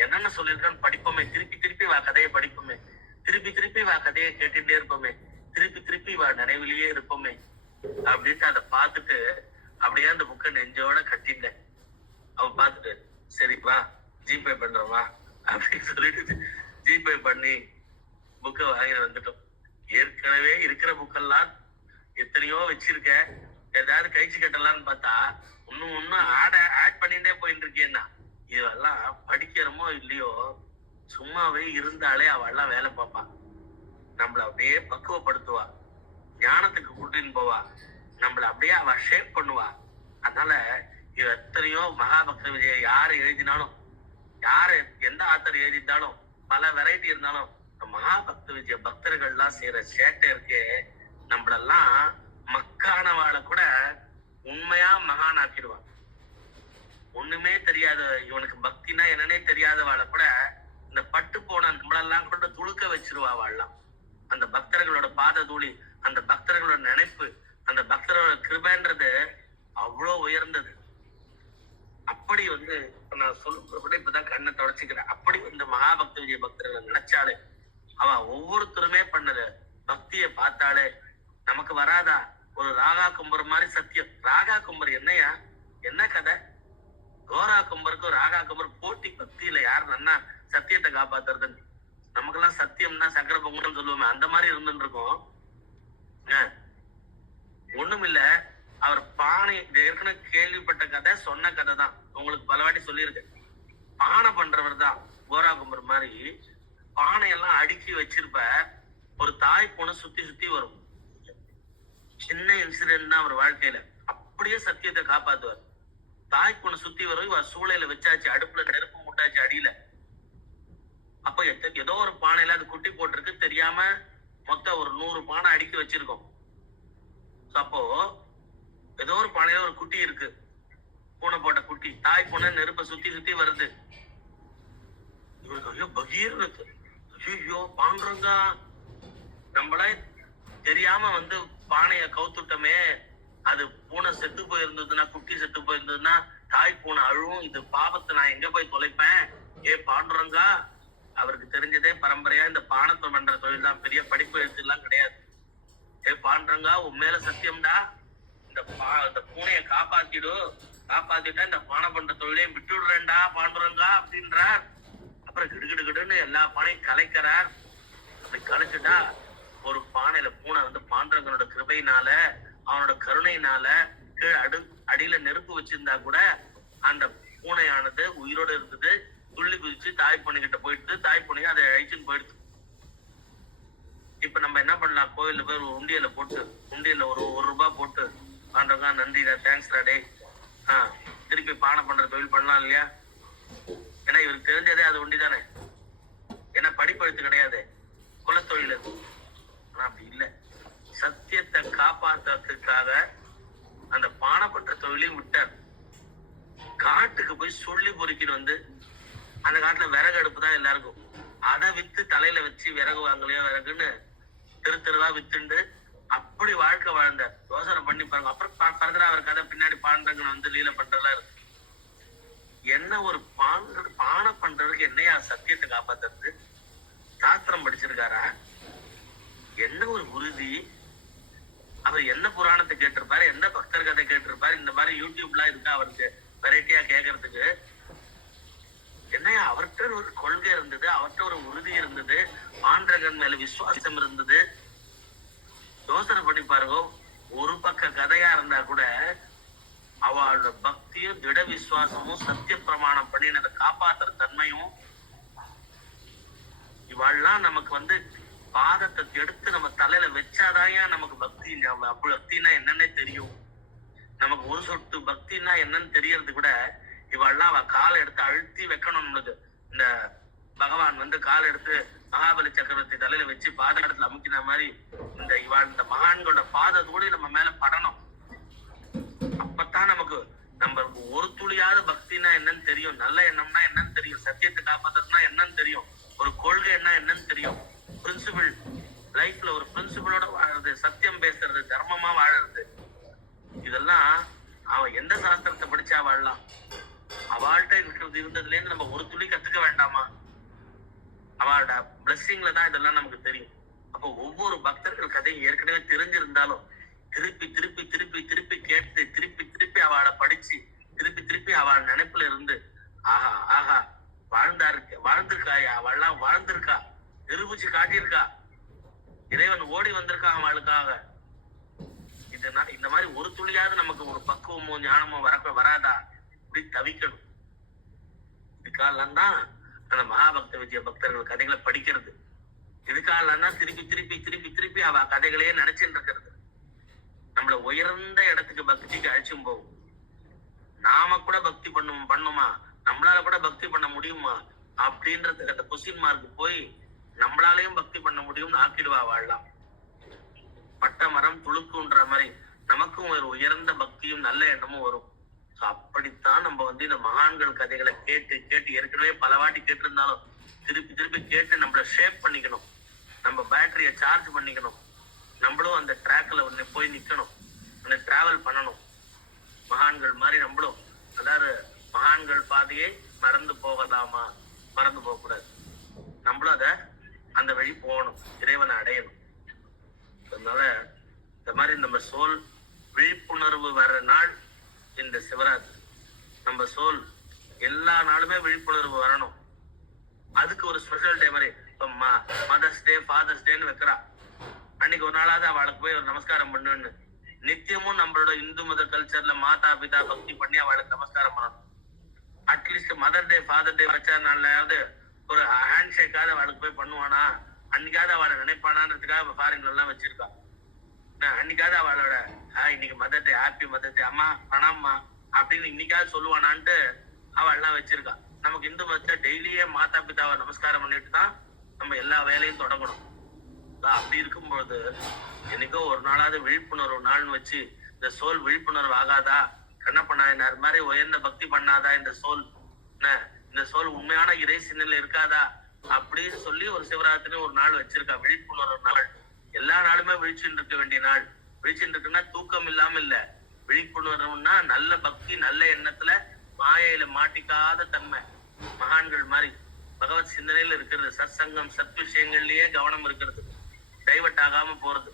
என்னென்ன சொல்லியிருக்கான்னு படிப்போமே, திருப்பி திருப்பி வா கதையை படிப்போமே, திருப்பி திருப்பி வா கதையை கேட்டுட்டே இருப்போமே, திருப்பி திருப்பி வா நினைவிலேயே இருப்போமே அப்படின்ட்டு அதை பார்த்துட்டு அப்படியே அந்த புக்கை நெஞ்சோட கட்டிட்டேன். அவன் பார்த்துட்டு சரி வா ஜிபே பண்றவா அப்படின்னு சொல்லிட்டு ஜிபே பண்ணி புக்கை வாங்கி வந்துட்டோம். ஏற்கனவே இருக்கிற புக்கெல்லாம் எத்தனையோ வச்சிருக்கேன், ஏதாவது கழிச்சு கட்டலாம்னு பார்த்தா இன்னும் ஆட் பண்ணிட்டே போயிட்டு இருக்கேன்னா, இதெல்லாம் படிக்கிறோமோ இல்லையோ சும்மாவே இருந்தாலே அவெல்லாம் வேலை பார்ப்பா, நம்மள அப்படியே பக்குவப்படுத்துவா, ஞானத்துக்கு கூட்டின்னு போவா, நம்மள அப்படியே அவ ஷேப் பண்ணுவா. அதனால இது எத்தனையோ மகாபக்த விஜய யாரு எழுதினாலும், யாரு எந்த ஆத்தர் எழுதிட்டாலும், பல வெரைட்டி இருந்தாலும் மகாபக்த விஜய பக்தர்கள்லாம் செய்யற சேட்டை இருக்கே, நம்மளெல்லாம் மக்கானவாளை கூட உண்மையா மகான் ஆக்கிடுவான். ஒண்ணுமே தெரியாத, இவனுக்கு பக்தினா என்னன்னே தெரியாதவாளை கூட இந்த பட்டு போன நம்மளெல்லாம் கூட துளுக்க வச்சிருவா. வாழலாம் அந்த பக்தர்களோட பாத தூளி, அந்த பக்தர்களோட நினைப்பு, அந்த பக்தரோட கிருபைன்றது அவ்வளோ உயர்ந்தது. அப்படி நான் சொல்ல இப்பதான் கண்ணை தொடச்சிக்கிறேன். அப்படி இந்த மகாபக்த விஜய பக்தர்களை நினைச்சாலே, அவ ஒவ்வொருத்தருமே பண்ணது பக்தியை பார்த்தாலே நமக்கு வராதா? ஒரு ராகா கும்பர் மாதிரி சத்தியம். ராகா கும்பர் என்னையா, என்ன கதை? கோரா கும்பருக்கும் ராகா கும்பர் போட்டி, பக்தியில யாரு நன்னா சத்தியத்தை காப்பாத்துறதுன்னு. நமக்கெல்லாம் சத்தியம்னா சக்கர பொங்கல் சொல்லுவோமே, அந்த மாதிரி இருந்துட்டு இருக்கோம். ஒண்ணும் இல்ல, அவர் பானை ஏற்கனவே கேள்விப்பட்ட கதை, சொன்ன கதை தான், உங்களுக்கு பல வாட்டி சொல்லியிருக்கேன். பானை பண்றவர் தான் கோரா கும்பர் மாதிரி பானையெல்லாம் அடுக்கி வச்சிருப்ப. ஒரு தாய் பூனை சுத்தி சுத்தி வரும். சின்ன இன்சிடென்ட் தான் அவர் வாழ்க்கையில, அப்படியே சத்தியத்தை காப்பாத்துவார். தாய் பூனை சுத்தி வரும், இவர் சூளையில வச்சாச்சு, அடுப்புல நெருப்பு மூட்டாச்சு அடியில. அப்ப ஏதோ ஒரு பானையில அது குட்டி போட்டிருக்கு, தெரியாம மொத்தம் ஒரு 100 பானை அடுக்கி வச்சிருக்கோம். அப்போ ஏதோ ஒரு பானையில ஒரு குட்டி இருக்கு, பூனை போட்ட குட்டி. தாய் பூனை நெருப்பை சுத்தி சுத்தி வருது. இவருக்கு ஐயோ பகீர் இருக்கு, ஐயோ பாண்டுறங்க, நம்மளே தெரியாம பானைய கவுத்துட்டோமே, அது பூனை செத்து போயிருந்ததுன்னா, குட்டி செத்து போயிருந்ததுன்னா தாய் பூனை அழுவும். இது பாவத்தை நான் எங்க போய் தொலைப்பேன்? பாண்டுறங்கா, அவருக்கு தெரிஞ்சதே பரம்பரையா இந்த பானத்தை பண்ற தொழில் தான், பெரிய படிப்பு எழுத்து எல்லாம் கிடையாது. பாண்டுறங்கா, உன் மேல சத்தியம்டா, இந்த பூனைய காப்பாத்திட்டா இந்த பானை பண்ற தொழிலையும் விட்டுடுறேன்டா பாண்டுறங்கா அப்படின்றார். அப்புறம் கிடுகிடுன்னு எல்லா பானையும் கலைக்கிறார். அப்படி கலைச்சுட்டா ஒரு பானையில பூனை பாண்டவங்களோட கிருபையினால, அவனோட கருணையினால கீழே அடியில நெருப்பு வச்சிருந்தா கூட அந்த பூனையானது உயிரோடு இருந்தது. துள்ளி குதிச்சு தாய் பூனைகிட்ட போயிட்டு, தாய் பூனையும் அதை அழிச்சுன்னு போயிடுது. இப்ப நம்ம என்ன பண்ணலாம்? கோயில்ல போய் ஒரு உண்டியல போட்டு, உண்டியல்ல ஒரு ரூபாய் போட்டு, பாண்டவங்க நன்றிடா, தேங்க்ஸ்டா டே, திருப்பி பானை பண்ற தொழில் பண்ணலாம் இல்லையா? ஏன்னா இவருக்கு தெரிஞ்சதே அது உண்டி தானே, ஏன்னா படிப்பெழுத்து கிடையாது, குலத்தொழில். ஆனா அப்படி இல்லை, சத்தியத்தை காப்பாற்றுறதுக்காக அந்த பானை பண்ற தொழிலையும் விட்டார். காட்டுக்கு போய் சொல்லி பொறுக்கிட்டு அந்த காட்டுல விறகு அடுப்பு தான் எல்லாருக்கும், அதை வித்து தலையில வச்சு விறகு வாங்கலையோ விறகுன்னு தெருவா வித்துண்டு அப்படி வாழ்க்கை வாழ்ந்தார். யோசனை பண்ணி பாருங்க. அப்புறம் ஃபர்தரா அவர் கதை பின்னாடி பாண்டங்கன்னு லீல பண்றதெல்லாம் இருக்கு. என்ன ஒரு பானை பண்றதுக்கு என்னையா சத்தியத்தை காப்பாத்துறது? சாஸ்திரம் படிச்சிருக்காரா? என்ன ஒரு உறுதி? அவர் என்ன புராணத்தை கேட்டிருப்பாரு, எந்த பக்தர் கதை கேட்டிருப்பாரு? இந்த மாதிரி யூடியூப்லாம் இருக்கா அவருக்கு வெரைட்டியா கேட்கறதுக்கு? என்னையா அவர்கிட்ட ஒரு கொள்கை இருந்தது, அவர்கிட்ட ஒரு உறுதி இருந்தது, பாண்டகன் மேல விசுவாசம் இருந்தது. யோசனை பண்ணி பாருங்க. ஒரு பக்க கதையா இருந்தா கூட அவளோட பக்தியும் திட விசுவாசமும் சத்திய பிரமாணம் பண்ணி அதை காப்பாத்துற தன்மையும், இவாள்லாம் நமக்கு பாதத்தை எடுத்து நம்ம தலையில வச்சாதான் நமக்கு பக்தி. பக்தினா என்னன்னே தெரியும். நமக்கு ஒரு சொட்டு பக்தினா என்னன்னு தெரியறது கூட இவாள்லாம் அவ காலை எடுத்து அழுத்தி வைக்கணும். நம்மளுக்கு இந்த பகவான் காலை எடுத்து மகாபலி சக்கரவர்த்தி தலையில வச்சு பாதகத்துல அமுக்கின மாதிரி இந்த மகான்களோட பாதத்தோடு நம்ம மேல படணும். அப்பதான் நமக்கு ஒரு துளியாவது பக்தினா என்னன்னு தெரியும், நல்ல எண்ணம்னா என்னன்னு தெரியும், சத்தியத்தை காப்பாத்துறதுனா என்னன்னு தெரியும், ஒரு கொள்கை என்ன என்னன்னு தெரியும், பிரின்சிபிள் லைஃப்ல ஒரு பிரின்சிபிளோட வாழறது, சத்தியம் பேசுறது, தர்மமா வாழறது. இதெல்லாம் அவன் எந்த சாஸ்திரத்தை படிச்சா வாழலாம்? அவள்கிட்ட இருந்ததுல இருந்து நம்ம ஒரு துளி கத்துக்க கத்துக்க வேண்டாமா? அவளோட பிளஸ்ஸிங்ல தான் இதெல்லாம் நமக்கு தெரியும். அப்போ ஒவ்வொரு பக்தர்கள் கதையும் ஏற்கனவே தெரிஞ்சிருந்தாலும் திருப்பி திருப்பி திருப்பி திருப்பி கேட்டு திருப்பி திருப்பி அவளை படிச்சு திருப்பி திருப்பி அவள் நினைப்புல இருந்து ஆஹா ஆஹா வாழ்ந்திருக்காயா, அவள்லாம் வாழ்ந்திருக்கா, நிரூபிச்சு காட்டியிருக்கா, இறைவன் ஓடி வந்திருக்கா அவளுக்காக. இந்த மாதிரி ஒரு துளியாவது நமக்கு ஒரு பக்குவமோ ஞானமோ வராதா? இப்படி தவிக்கணும். இதுக்காகலாம் தான் அந்த மகாபக்த விஜய பக்தர்கள் கதைகளை படிக்கிறது. இதுக்காகலாம் தான் திருப்பி திருப்பி திருப்பி திருப்பி அவ கதைகளையே நினைச்சுட்டு இருக்கிறது. நம்மள உயர்ந்த இடத்துக்கு பக்திக்கு அழைச்சும் போகும். நாம கூட பக்தி பண்ணுமா, நம்மளால கூட பக்தி பண்ண முடியுமா அப்படின்றது அந்த கொஸ்டின் மார்க்கு போய் நம்மளாலையும் பக்தி பண்ண முடியும்னு ஆக்கிடுவா வாழலாம். பட்ட மரம் துளுக்குன்ற மாதிரி நமக்கும் ஒரு உயர்ந்த பக்தியும் நல்ல எண்ணமும் வரும். அப்படித்தான் நம்ம இந்த மகான்கள் கதைகளை கேட்டு கேட்டு ஏற்கனவே பல வாட்டி கேட்டிருந்தாலும் திருப்பி திருப்பி கேட்டு நம்மள ஷேப் பண்ணிக்கணும். நம்ம பேட்டரிய சார்ஜ் பண்ணிக்கணும். நம்மளும் அந்த ட்ராக்ல போய் நிக்கணும், அந்த டிராவல் பண்ணணும். மகான்கள் மாதிரி நம்மளும், அதாவது மகான்கள் பாதையை மறந்து போகலாமா? மறந்து போக கூடாது. நம்மளும் அந்த வழி போகணும், இறைவனை அடையணும். அதனால இந்த மாதிரி நம்ம சோல் விழிப்புணர்வு வர்ற நாள் இந்த சிவராத்திரி. நம்ம சோல் எல்லா நாளுமே விழிப்புணர்வு வரணும். அதுக்கு ஒரு ஸ்பெஷல் டே மாதிரி இப்ப மதர்ஸ் டே, ஃபாதர்ஸ் டேன்னு வைக்கிறா. அன்னைக்கு ஒரு நாளாவது அவளுக்கு போய் ஒரு நமஸ்காரம் பண்ணுன்னு. நித்தியமும் நம்மளோட இந்து மத கல்ச்சர்ல மாதா பிதா பக்தி பண்ணி அவளுக்கு நமஸ்காரம் பண்ணணும். அட்லீஸ்ட் மதர் டே ஃபாதர் டே வச்சா நாளாவது ஒரு ஹேண்ட் ஷேக்காவது அவளுக்கு போய் பண்ணுவானா, அன்னைக்காவது அவளை நினைப்பானான்றதுக்காக ஃபாரின்ல எல்லாம் வச்சிருக்கா. அன்னைக்காவது அவளோட இன்னைக்கு மதர் டே, ஹாப்பி மதர் டே, அம்மா பணம்மா அப்படின்னு இன்னைக்காவது சொல்லுவானான்ட்டு அவள் எல்லாம் வச்சிருக்கா. நமக்கு இந்து மதத்தை டெய்லியே மாதா பிதாவை நமஸ்காரம் பண்ணிட்டு தான் நம்ம எல்லா வேலையும் தொடங்கணும். அப்படி இருக்கும்போது எனக்கோ ஒரு நாளாவது விழிப்புணர்வு நாள்னு வச்சு இந்த சோல் விழிப்புணர்வு ஆகாதா? கண்ணப்ப நாயனார் மாதிரி உயர்ந்த பக்தி பண்ணாதா? இந்த சோல் உண்மையான இறை சின்னல இருக்காதா அப்படின்னு சொல்லி ஒரு சிவராத்திரி ஒரு நாள் வச்சிருக்கா. விழிப்புணர்வு நாள். எல்லா நாளுமே விழிச்சுட்டு இருக்க வேண்டிய நாள். விழிச்சுட்டு இருக்குன்னா தூக்கம் இல்லாம இல்ல. விழிப்புணர்வுன்னா நல்ல பக்தி, நல்ல எண்ணத்துல மாயையில மாட்டிக்காத தன்மை, மகான்கள் மாதிரி பகவத் சிந்தனையில இருக்கிறது, சத்சங்கம் சத் விஷயங்கள்லயே கவனம் இருக்கிறது, டைவர்ட் ஆகாம போறது,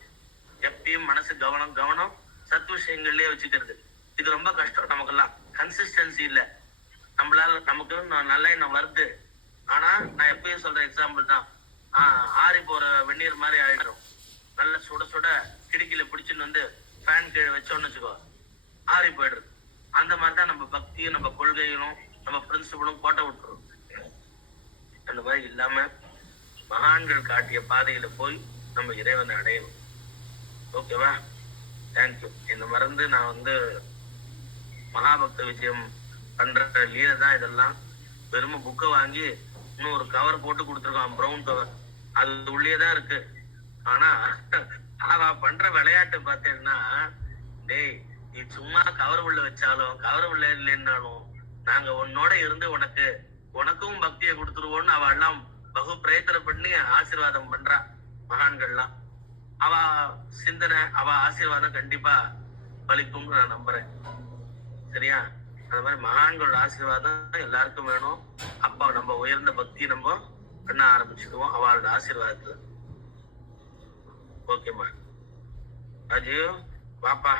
எப்பயும் மனசு கவனம் சத் விஷயங்கள்லயே வச்சுக்கிறது. இது ரொம்ப கஷ்டம் நமக்கெல்லாம். கன்சிஸ்டன்சி இல்ல. நமக்கு நல்ல எண்ணம் வருது, ஆனா நான் எப்பயும் சொல்ற எக்ஸாம்பிள் தான், ஆறி போற வெந்நீர் மாதிரி ஆயிடும். நல்ல சுட சுட கிடுக்கில பிடிச்சுன்னு ஃபேன் கீழே வச்சோன்னு வச்சுக்கோ, ஆறி போயிடுறது. அந்த மாதிரிதான் நம்ம பக்தியும் நம்ம கொள்கைகளும் நம்ம பிரின்சிபலும் கோட்டை விட்டுரும். அந்த மாதிரி இல்லாம மகான்கள் காட்டிய பாதையில போய் நம்ம இறைவனை அடையணும். ஓகேவா? தேங்க்யூ. என்ன மறந்து நான் மகாபக்த விஷயம் பண்ற லீலை தான் இதெல்லாம். வெறும புக்கை வாங்கி இன்னும் ஒரு கவர் போட்டு கொடுத்துருக்கான், ப்ரௌன் கவர். அது உள்ளேதான் இருக்கு. ஆனா அவன் பண்ற விளையாட்டு பார்த்தீங்கன்னா, டேய் நீ சும்மா கவர் உள்ள வச்சாலும் கவர் உள்ள இல்லைன்னாலும் நாங்க உன்னோட இருந்து உனக்கும் பக்தியை கொடுத்துருவோம்னு அவ எல்லாம் பகு பிரயத்தனம் பண்ணி ஆசீர்வாதம் பண்றா. மகான்கள்லாம் அவ சிந்தனை, அவ ஆசீர்வாதம் கண்டிப்பா பலிக்கும்னு நான் நம்புறேன். சரியா? அந்த மாதிரி மகான்களோட ஆசீர்வாதம் எல்லாருக்கும் வேணும். அப்ப நம்ம உயர்ந்த பக்தி நம்ம பண்ண ஆரம்பிச்சுக்குவோம் அவளோட ஆசீர்வாதத்துல. ஓகேம்மா ராஜீவ், வாப்பா.